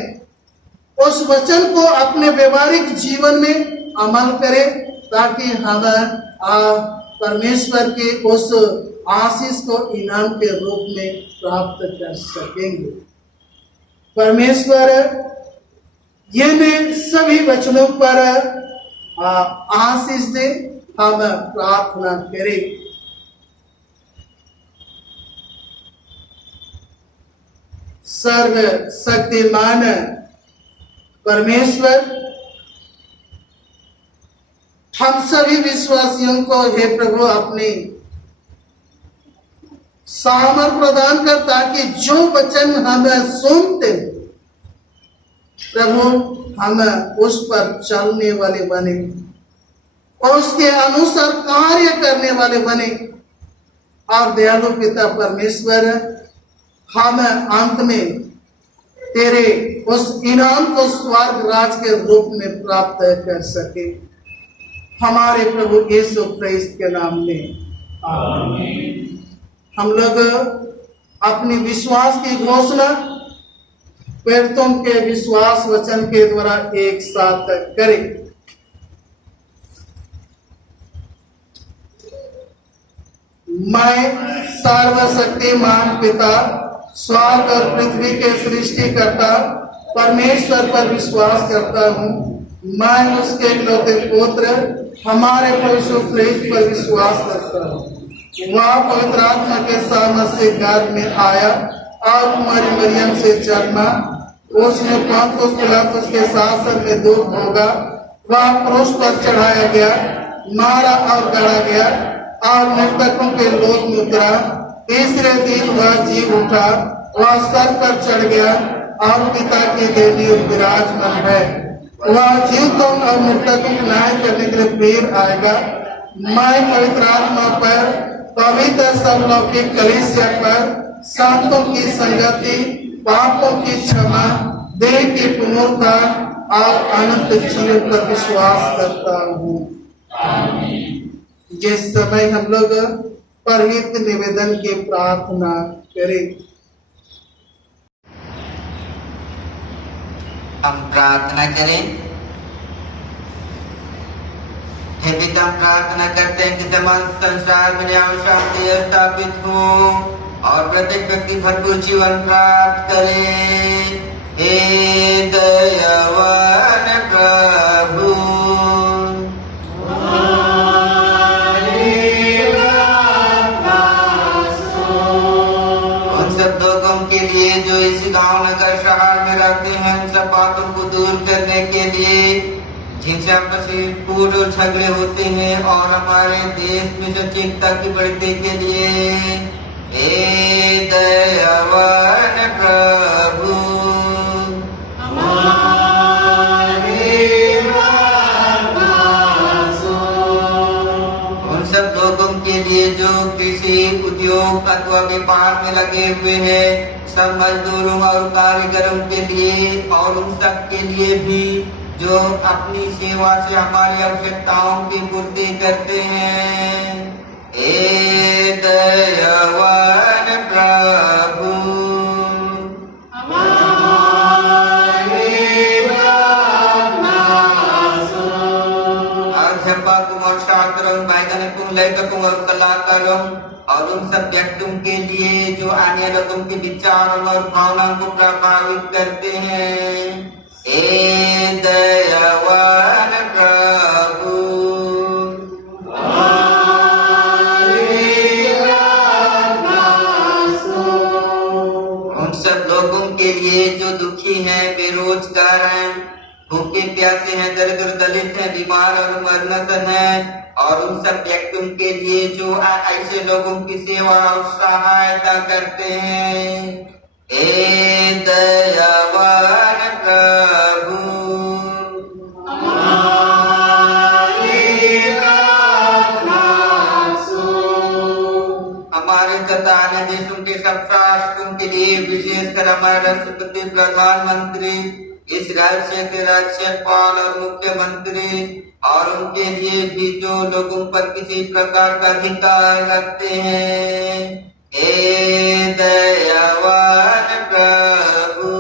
उस वचन को अपने व्यवहारिक जीवन में अमल करें, ताकि हम परमेश्वर के उस आशीष को इनाम के रूप में प्राप्त कर सकेंगे। परमेश्वर ये सभी वचनों पर आशीष दे, हम प्रार्थना करें। सर्व शक्तिमान परमेश्वर, हम सभी विश्वासियों को हे प्रभु अपनी सामर्थ प्रदान कर, ताकि जो वचन हम सुनते प्रभु हम उस पर चलने वाले बने, उसके अनुसार कार्य करने वाले बने। और दयालु पिता परमेश्वर, हम अंत में तेरे उस इनाम को स्वर्ग राज के रूप में प्राप्त कर सके, हमारे प्रभु यीशु क्रिस्त के नाम में आमीन। हम लोग अपनी विश्वास की घोषणा प्रेरितों के विश्वास वचन के द्वारा एक साथ करें। मैं सर्वशक्तिमान पिता, स्वर्ग और पृथ्वी के सृष्टिकर्ता परमेश्वर पर विश्वास करता हूँ। मैं उसके इकलौते पुत्र हमारे प्रभु क्रिस्त पर विश्वास करता हूँ। वह पवित्र आत्मा के सामर्थ से गर्भ में आया और कुमारी मरियम से जन्मा। उसने पोंतियुस पिलातुस के शासन में दुख भोगा। वह क्रूस पर चढ़ाया गया, मारा और गड़ा गया और मृतकों के लोक में उतरा। तीसरे दिन वह जी उठा, वह सर पर चढ़ गया और पिता की देवी विराजमान है। वह जीवों और मृतकों को न्याय करने के लिए फिर आएगा। मैं पवित्र आत्मा पर, पवित्र सर्वलौकिक कलीसिया पर, संतों की संगति, पापों की क्षमा, देह की पुनरुत्थान और अनंत जीवन पर विश्वास करता हूँ। जिस समय हम लोग परहित निवेदन की प्रार्थना करें। हम प्रार्थना करें। हे पिता, हम प्रार्थना करते हैं कि तमाम संसार में न्याय और शांति स्थापित हो और प्रत्येक व्यक्ति भरपूर जीवन प्राप्त करे। हे दयावान प्रभु, उन सब लोगों के लिए जो इस गांव नगर शहर में रहते हैं, उन सब बातों को दूर करने के लिए जिनसे आपस में पूर्ण झगड़े होते हैं और हमारे देश में जो चिंता की बढ़ते के लिए, हे दयावान प्रभु, उन सब लोगों के लिए जो कृषि उद्योग अथवा व्यापार में लगे हुए हैं, सब मजदूरों और कारीगरों के लिए और उन सब के लिए भी जो अपनी सेवा से हमारी आवश्यकताओं की पूर्ति करते हैं। हे दयावान प्रभु, अध्यापकों और छात्रों, वैज्ञानिकों, लेखकों और कलाकारों और उन सब व्यक्तियों के लिए जो अन्य लोगों के विचारों और भावनाओं को प्रभावित करते हैं। हे दयावान प्रभु, उन सब लोगों के लिए जो दुखी हैं, बेरोजगार हैं, भूखे प्यासे हैं, दरिद्र दलित हैं, बीमार और मरनसन हैं और उन सब व्यक्तियों के लिए जो ऐसे लोगों की सेवा और सहायता करते हैं। हे दयावान प्रभु, हमारे तथा अन्य देशों के सब शासकों के लिए, विशेषकर हमारे राष्ट्रपति, प्रधानमंत्री, इस राज्य के राज्यपाल और मुख्यमंत्री और उनके लिए भी जो लोगों पर किसी प्रकार का अधिकार रखते हैं। हे दयावान प्रभु,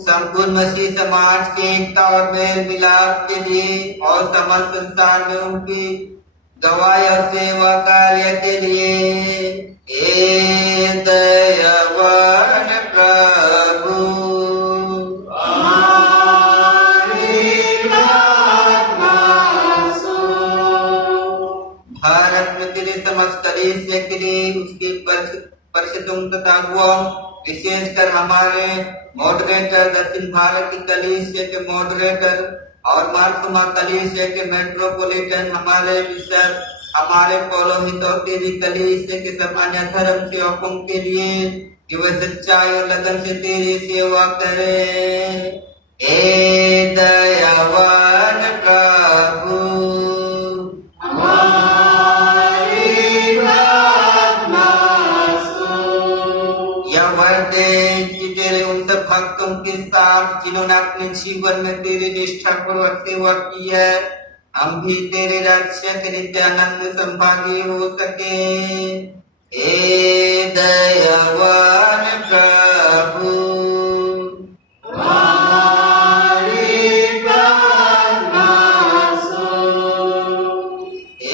संपूर्ण मसीह समाज के एकता और मेल मिलाप के लिए और समस्त संसार में उनकी गवाही और सेवा कार्य के लिए, हे दयावान प्रभु, भारत में तेरे समस्त कलीसिया के लिए, उसके परिषदों तथा अगुवाओं, विशेषकर हमारे मॉडरेटर, दक्षिण भारत की कलीसिया के मॉडरेटर और मार्तमा कलीसिया के मेट्रोपोलिटन, हमारे बिशप हमारे पौरोहित और तेरी कलीसिया के सब अन्य धर्म सेवकों के लिए कि वह सच्चाई और लगन से तेरी सेवा करे। ए दयावान प्रभु यह वर दे कि तेरे उन सब भक्तों के साथ जिन्होंने अपने जीवन में तेरी निष्ठा पूर्वक सेवा की है, हम भी तेरे रक्षक नित्यानंद संभागी हो सके। ए दयावान प्रभु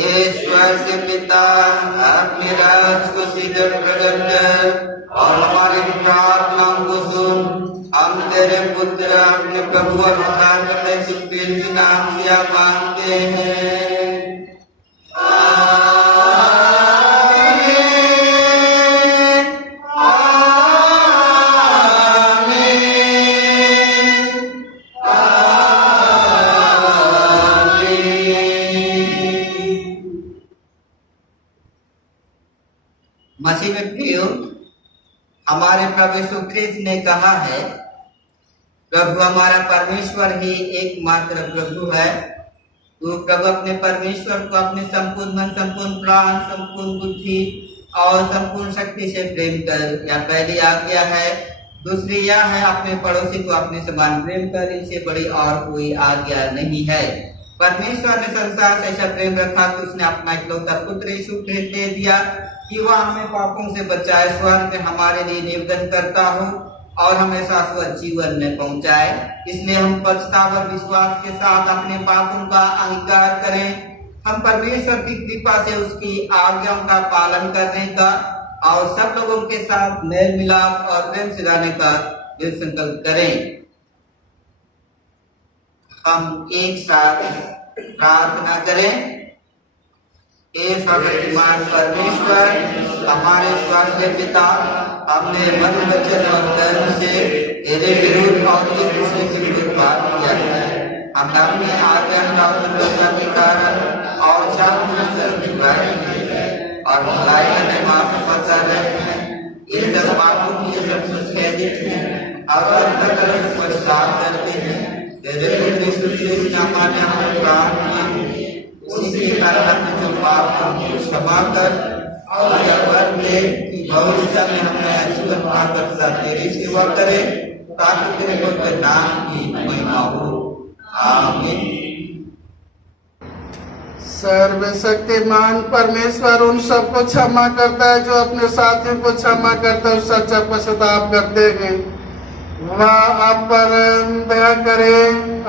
ईश्वर से पिता अपने राज को सीधे प्रकट कर और हमारी प्रार्थना को सुन। हम तेरे पुत्र अपने प्रभु और उद्धारकर्ता यीशु मसीह के नाम से मांगते हैं। मसीह में प्रियो, हमारे प्रभु यीशु ख्रिस्त ने कहा है, प्रभु हमारा परमेश्वर ही एकमात्र प्रभु है। तू प्रभु अपने परमेश्वर को अपने संपूर्ण मन, संपूर्ण प्राण, संपूर्ण बुद्धि और संपूर्ण शक्ति से प्रेम कर। यह पहली आज्ञा है। दूसरी यह है, अपने पड़ोसी को अपने समान प्रेम कर। इनसे बड़ी और कोई आज्ञा नहीं है। परमेश्वर ने संसार से ऐसा प्रेम रखा कि उसने अपना इकलौता पुत्र यीशु ख्रिस्त दे दिया कि वह हमें पापों से बचाए, स्वर्ग में हमारे लिए निवेदन करता हो और हमें शाश्वत जीवन में पहुंचाए। इसलिए हम पछतावा और विश्वास के साथ अपने पापों का अंगीकार करें। हम परमेश्वर की कृपा से उसकी आज्ञाओं का पालन करने का और सब लोगों के साथ मेल मिलाप और प्रेम से रहने का दृढ़ संकल्प करें। हम एक साथ प्रार्थना करें। हे सर्वशक्तिमान परमेश्वर, हमारे स्वर्गीय पिता, हमने मन, वचन और कर्म से तेरे विरुद्ध और एक दूसरे के विरुद्ध बात किया है। हम अपने आज्ञा के कारण और और भलाई करने माफ फंसा रहे हैं। इन सब बातों की सब कुछ खेदित है और पश्चाताप करते हैं। तेरे पुत्र से हमारे हमें प्रार्थना उसी के कारण अपने जो पाप को क्षमा कर और यह वर दे कि भविष्य में हमें जीवन पाकर साथ तेरी सेवा करे, ताकि तेरे पवित्र नाम की महिमा हो। आमीन। सर्वशक्तिमान परमेश्वर उन सबको क्षमा करता है जो अपने साथियों को क्षमा करता है और सच्चा पश्चाताप करते हैं। वह आप पर दया करे,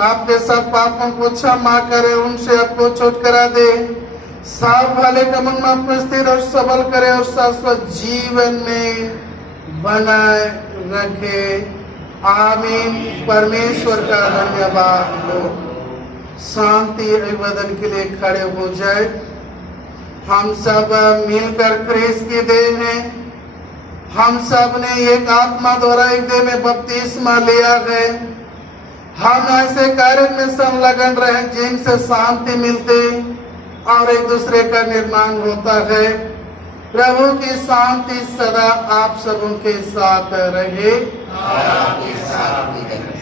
आपके सब पापों को क्षमा करे, उनसे आपको छुटकारा दे, साफ भले का मन में आपको स्थिर और सबल करे और शाश्वत जीवन में बनाए रखे। आमीन। परमेश्वर का धन्यवाद हो। शांति अभिवादन के लिए खड़े हो जाए। हम सब मिलकर ख्रिस्त की देह हैं। हम सब ने एक आत्मा द्वारा एक देह में बपतिस्मा लिया है। हम ऐसे कार्य में संलग्न रहे जिनसे शांति मिलते और एक दूसरे का निर्माण होता है। प्रभु की शांति सदा आप सब उनके साथ रहे।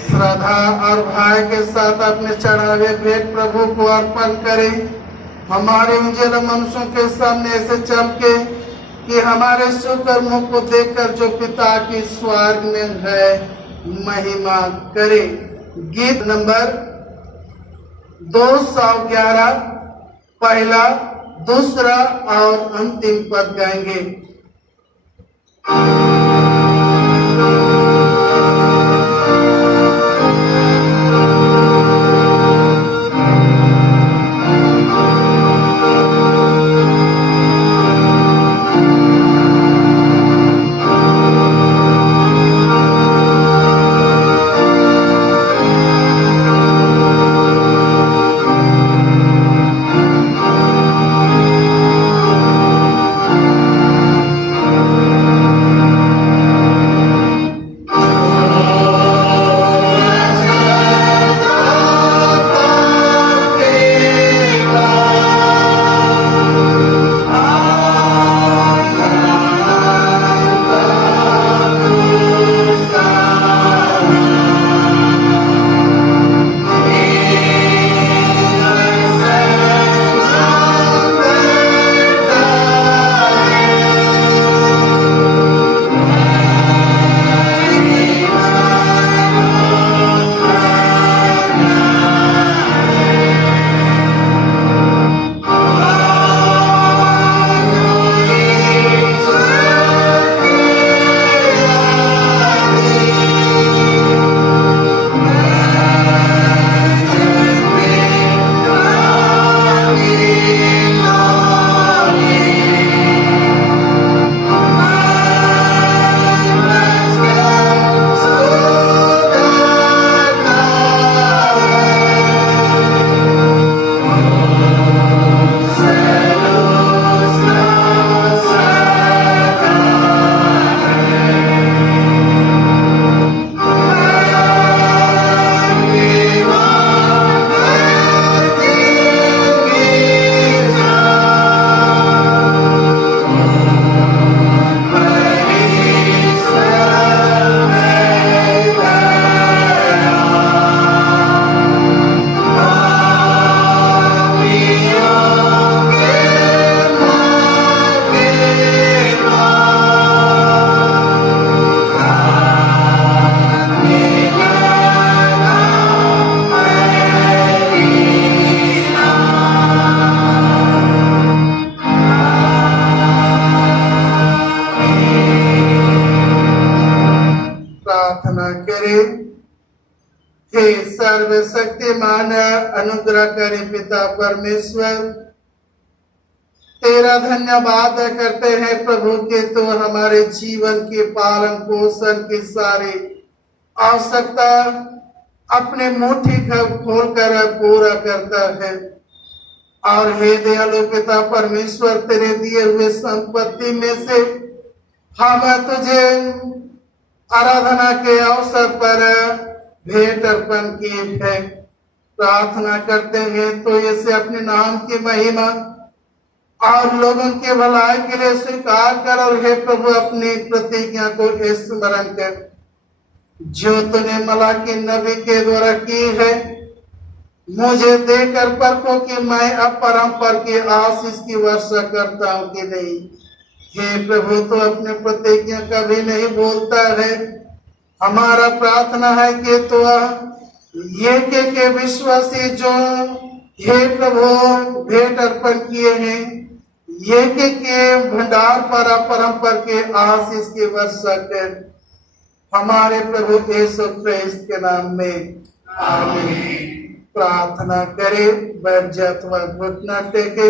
श्रद्धा और भय के साथ अपने चढ़ावे भेंट प्रभु को अर्पण करें। हमारे उज्जवल मनुष्यों के सामने ऐसे चमके कि हमारे शुक्र मुख को देखकर जो पिता की स्वर्ग में है महिमा करे। गीत नंबर 211 पहला, दूसरा और अंतिम पद गाएंगे। प्रार्थना करें। हे सर्वशक्तिमान अनुग्रहकारी पिता परमेश्वर, तेरा धन्यवाद करते हैं प्रभु के तो हमारे जीवन के पालन पोषण की सारी आवश्यकता अपने मुट्ठी खोल कर पूरा करता है। और हे दयालु पिता परमेश्वर, तेरे दिए हुए संपत्ति में से हम तुझे आराधना के अवसर पर भेंट अर्पण किए हैं। प्रार्थना करते हैं तो इसे अपने नाम की महिमा और लोगों के भलाई के लिए स्वीकार कर। और हे प्रभु, अपनी प्रतिज्ञा को स्मरण कर जो तूने मलाकी नबी के द्वारा की है, मुझे देकर परखो कि मैं अपरंपर की आशीष की वर्षा करता हूँ कि नहीं। हे प्रभु, तो अपने प्रतिज्ञा कभी नहीं बोलता है। हमारा प्रार्थना है कि तो ये के विश्वासी जो हे प्रभु भेंट अर्पण किए हैं, ये के भंडार पर अपरंपर के आशीष की वर्षा कर। हमारे प्रभु यीशु ख्रिस्त के नाम में आमीन। प्रार्थना करे, बैठ जा अथवा घुटना टेके।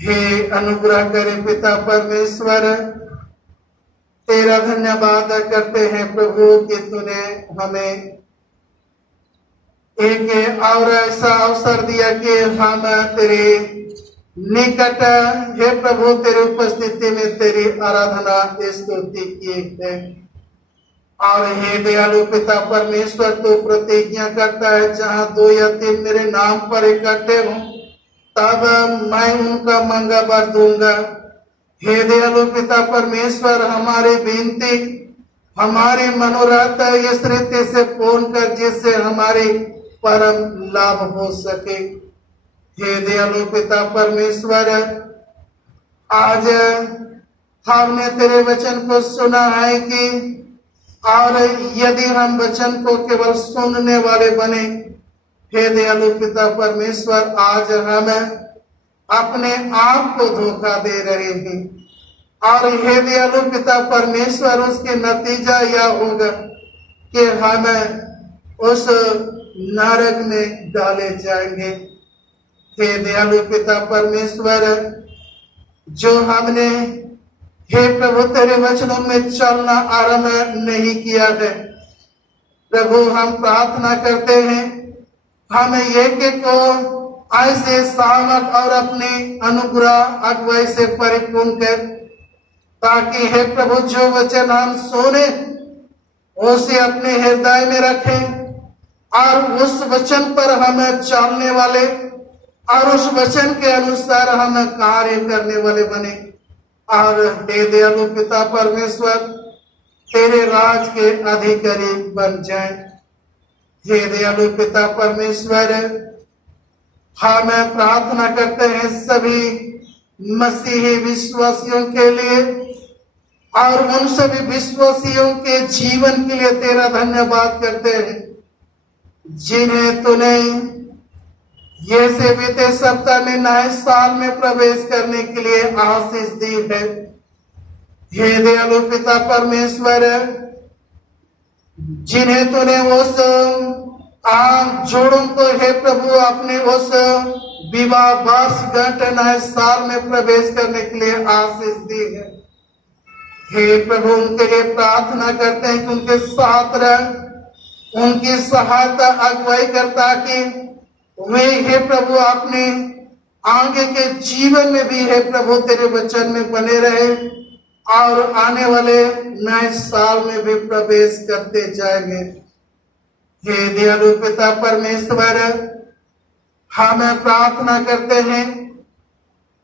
हे अनुग्रह करे पिता परमेश्वर, तेरा धन्यवाद करते हैं प्रभु कि तूने हमें एक और ऐसा अवसर दिया कि हम तेरे निकट, हे प्रभु, तेरी उपस्थिति में तेरी आराधना स्तुति किए है। और हे दयालु पिता परमेश्वर, तू प्रतिज्ञा करता है जहाँ 2 या 3 मेरे नाम पर इकट्ठे हों तब मैं उनका मंगलवार दूंगा। हे दयालु पिता परमेश्वर, हमारी विनती, हमारी मनोरथ इस रीति से पूर्ण कर जिससे हमारी परम लाभ हो सके। हे दयालु पिता परमेश्वर, आज हमने तेरे वचन को सुना है कि और यदि हम वचन को केवल सुनने वाले बने, हे दयालु पिता परमेश्वर, आज हम अपने आप को धोखा दे रहे हैं। और हे दयालु पिता परमेश्वर, उसके नतीजा यह होगा कि हम उस नरक में डाले जाएंगे। हे दयालु पिता परमेश्वर, जो हमने हे प्रभु तेरे वचनों में चलना आरंभ नहीं किया है, प्रभु हम प्रार्थना करते हैं, हम एक को ऐसे सामर्थ और अपने अनुग्रह अगुवाई से परिपूर्ण कर, ताकि हे प्रभु जो वचन हम सुने उसे अपने हृदय में रखें और उस वचन पर हम चलने वाले और उस वचन के अनुसार हम कार्य करने वाले बने। और हे दयालु पिता परमेश्वर, तेरे राज के अधिकारी बन जाएं। हे दयालु पिता परमेश्वर, हम प्रार्थना करते हैं सभी मसीही विश्वासियों के लिए और उन सभी विश्वासियों के जीवन के लिए तेरा धन्यवाद करते हैं जिन्हें तूने ये से बीते सप्ताह में नए साल में प्रवेश करने के लिए आशीष दी है। हे दयालु पिता परमेश्वर, जिन्हें तूने उस जोड़ों को हे प्रभु अपने उस विवाह वर्षगांठ नए साल में प्रवेश करने के लिए आशीष दी है, हे प्रभु उनके लिए प्रार्थना करते हैं कि उनके साथ रह, उनकी सहायता अगुवाई करता कि वे हे प्रभु अपने आगे के जीवन में भी हे प्रभु तेरे वचन में बने रहे और आने वाले नए साल में भी प्रवेश करते जाएंगे। हे दयालु पिता परमेश्वर, हम प्रार्थना करते हैं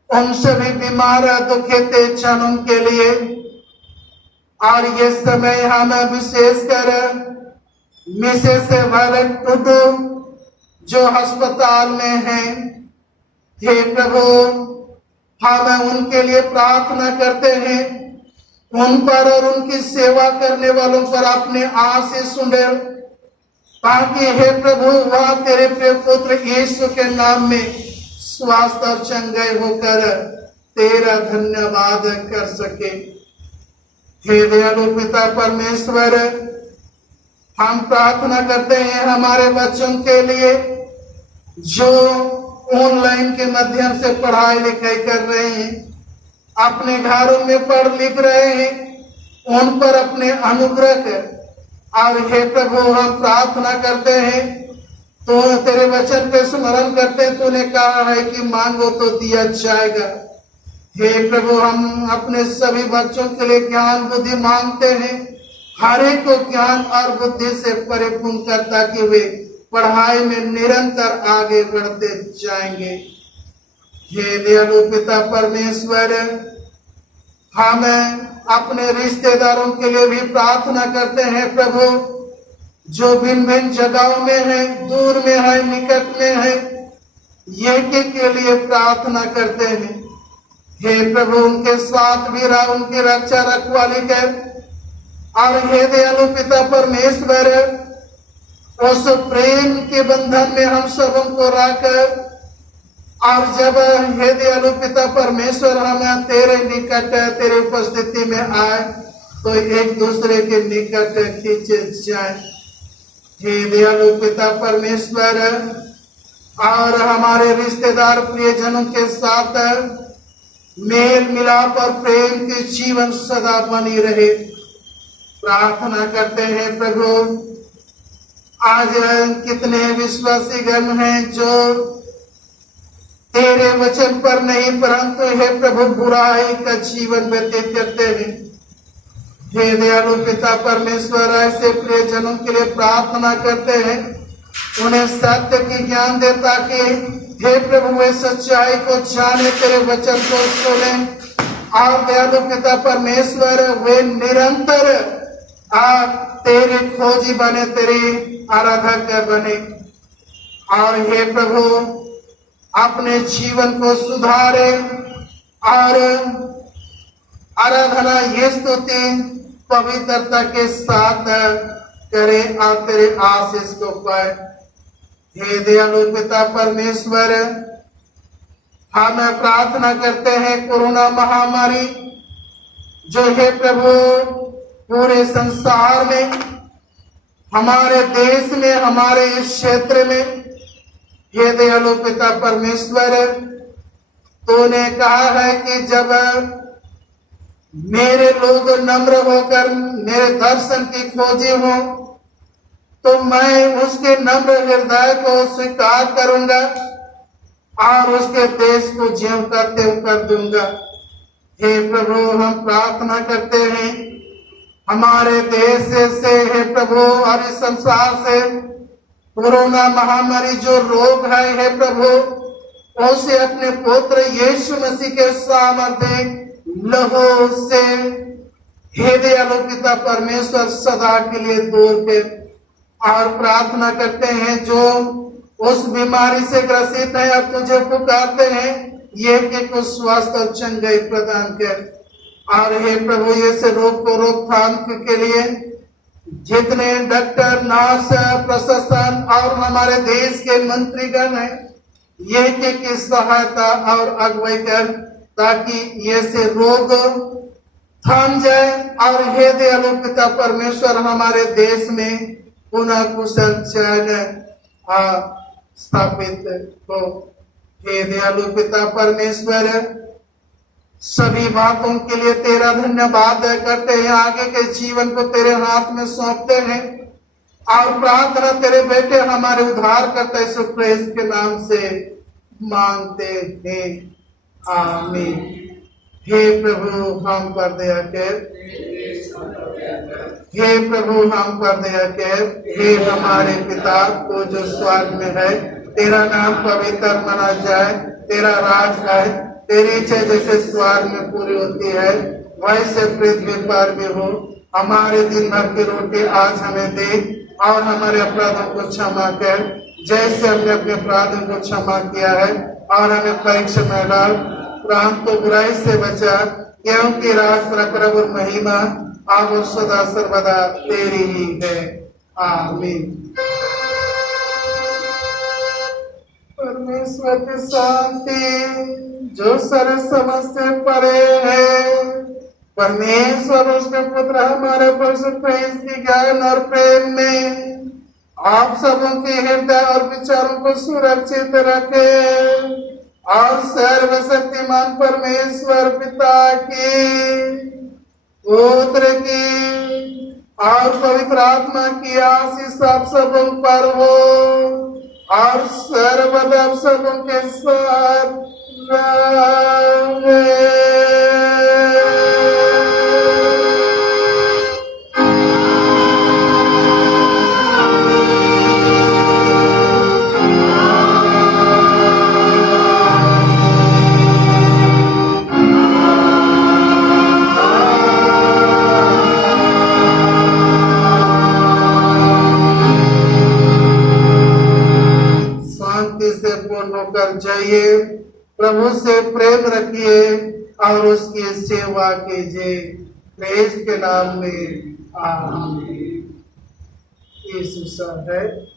उन सभी बीमार दुखित जनों के लिए। और ये समय हम विशेषकर मिसेस वायलेट टुडू जो अस्पताल में हैं, हे प्रभु हम उनके लिए प्रार्थना करते हैं, उन पर और उनकी सेवा करने वालों पर अपने आशीष सुने, ताकि हे प्रभु वह तेरे प्रिय पुत्र यीशु के नाम में स्वास्थ्य और चंगाई होकर तेरा धन्यवाद कर सके। हे दयालु पिता परमेश्वर, हम प्रार्थना करते हैं हमारे बच्चों के लिए जो ऑनलाइन के माध्यम से पढ़ाई लिखाई कर रहे हैं, अपने घरों में पढ़ लिख रहे हैं, उन पर अपने अनुग्रह कर। और हे प्रभु, हम प्रार्थना करते हैं, तो तेरे वचन पे स्मरण करते हैं, तूने कहा है कि मांगो तो दिया जाएगा। हे प्रभु, हम अपने सभी बच्चों के लिए ज्ञान बुद्धि मांगते हैं, हर एक को ज्ञान और बुद्धि से परिपूर्ण कर, ताकि वे पढ़ाई में निरंतर आगे बढ़ते जाएंगे। हे दयालु पिता परमेश्वर, हम अपने रिश्तेदारों के लिए भी प्रार्थना करते हैं प्रभु, जो भिन्न भिन्न जगहों में है, दूर में है, निकट में है, ये के लिए प्रार्थना करते हैं। हे प्रभु, उनके साथ भी रह, उनकी रक्षा रखवाली कर। और हे दयालु पिता परमेश्वर, उस प्रेम के बंधन में हम सबों को रखकर, और जब हे दयालु पिता परमेश्वर हम तेरे निकट, तेरे उपस्थिति में आए, तो एक दूसरे के निकट खींचे जाए। हे दयालु पिता परमेश्वर, और हमारे रिश्तेदार प्रियजनों के साथ मेल मिलाप और प्रेम के जीवन सदा बनी रहे। प्रार्थना करते हैं प्रभु, आज कितने विश्वासी गण हैं जो तेरे वचन पर नहीं, परंतु हे प्रभु बुराई का जीवन व्यतीत करते हैं। हे दयालु पिता परमेश्वर, ऐसे प्रियजनों के लिए प्रार्थना करते हैं, उन्हें सत्य की ज्ञान दे, ताकि हे प्रभु वे सच्चाई को जाने, तेरे वचन को सुने। और दयालु पिता परमेश्वर, वे निरंतर तेरे खोजी बने, तेरी आराधक बने। और हे प्रभु, अपने जीवन को सुधारे और आराधना ये स्तुति पवित्रता के साथ करे और तेरे आशीष को पाए। हे दयालु पिता परमेश्वर, हम प्रार्थना करते हैं कोरोना महामारी जो है प्रभु पूरे संसार में, हमारे देश में, हमारे इस क्षेत्र में, हे दयालु पिता परमेश्वर, तूने कहा है कि जब मेरे लोग नम्र होकर मेरे दर्शन की खोजी हो, तो मैं उसके नम्र हृदय को स्वीकार करूंगा और उसके देश को ज्यों का त्यों कर दूंगा। हे प्रभु, हम प्रार्थना करते हैं हमारे देश से हे प्रभु और इस संसार से कोरोना महामारी जो रोग है, हे प्रभु, उसे अपने पुत्र यीशु मसीह के सामर्थ्य लहू से हे दयालु पिता परमेश्वर सदा के लिए दूर कर। और प्रार्थना करते हैं जो उस बीमारी से ग्रसित है और तुझे पुकारते हैं, ये कि कुछ स्वास्थ्य और चंगाई प्रदान कर। और हे प्रभु, ये से रोग को रोकथाम के लिए जितने डॉक्टर, नर्स, प्रशासन और हमारे देश के मंत्रीगण हैं, ये की सहायता और अगुवाई कर, ताकि ये से रोग थम जाए और हे दयालु पिता परमेश्वर हमारे देश में पुनः कुशल चैन स्थापित हो। हे दयालु पिता परमेश्वर, सभी बातों के लिए तेरा धन्यवाद करते हैं, आगे के जीवन को तेरे हाथ में सौंपते हैं और प्रार्थना तेरे बेटे हमारे उद्धार करते यीशु ख्रीस्त के नाम से मांगते हैं, आमीन। हे प्रभु हम पर दया कर, हे प्रभु हम पर दया कर। हे हमारे पिता तू जो स्वर्ग में है, तेरा नाम पवित्र माना जाए, तेरा राज आए, तेरी इच्छा जैसे स्वर्ग में पूरी होती है वैसे पृथ्वी पर भी हो। हमारे दिन भर की रोटी आज हमें दे और हमारे अपराधों को क्षमा कर, जैसे हमने अपने अपराधों को क्षमा किया है, और हमें परीक्षा में डाल, परंतु बुराई से बचा, क्योंकि राज, प्रताप और महिमा और सदा सर्वदा तेरी ही है, आमीन। परमेश्वर की शांति जो सारे समझ से परे है, परमेश्वर उसके पुत्र हमारे परशु क्रिस्त की ज्ञान और प्रेम में आप सबों के हृदय और विचारों को सुरक्षित रखे और सर्वशक्तिमान परमेश्वर पिता की, पुत्र की और पवित्र आत्मा की आशीष आप सबों पर हो और सर्वदा आप सबों के साथ रहे। शांति से पूर्ण होकर जाइए, प्रभु से प्रेम रखिए और उसकी सेवा कीजिए। क्रिस्त के नाम में आमीन। यीशु है।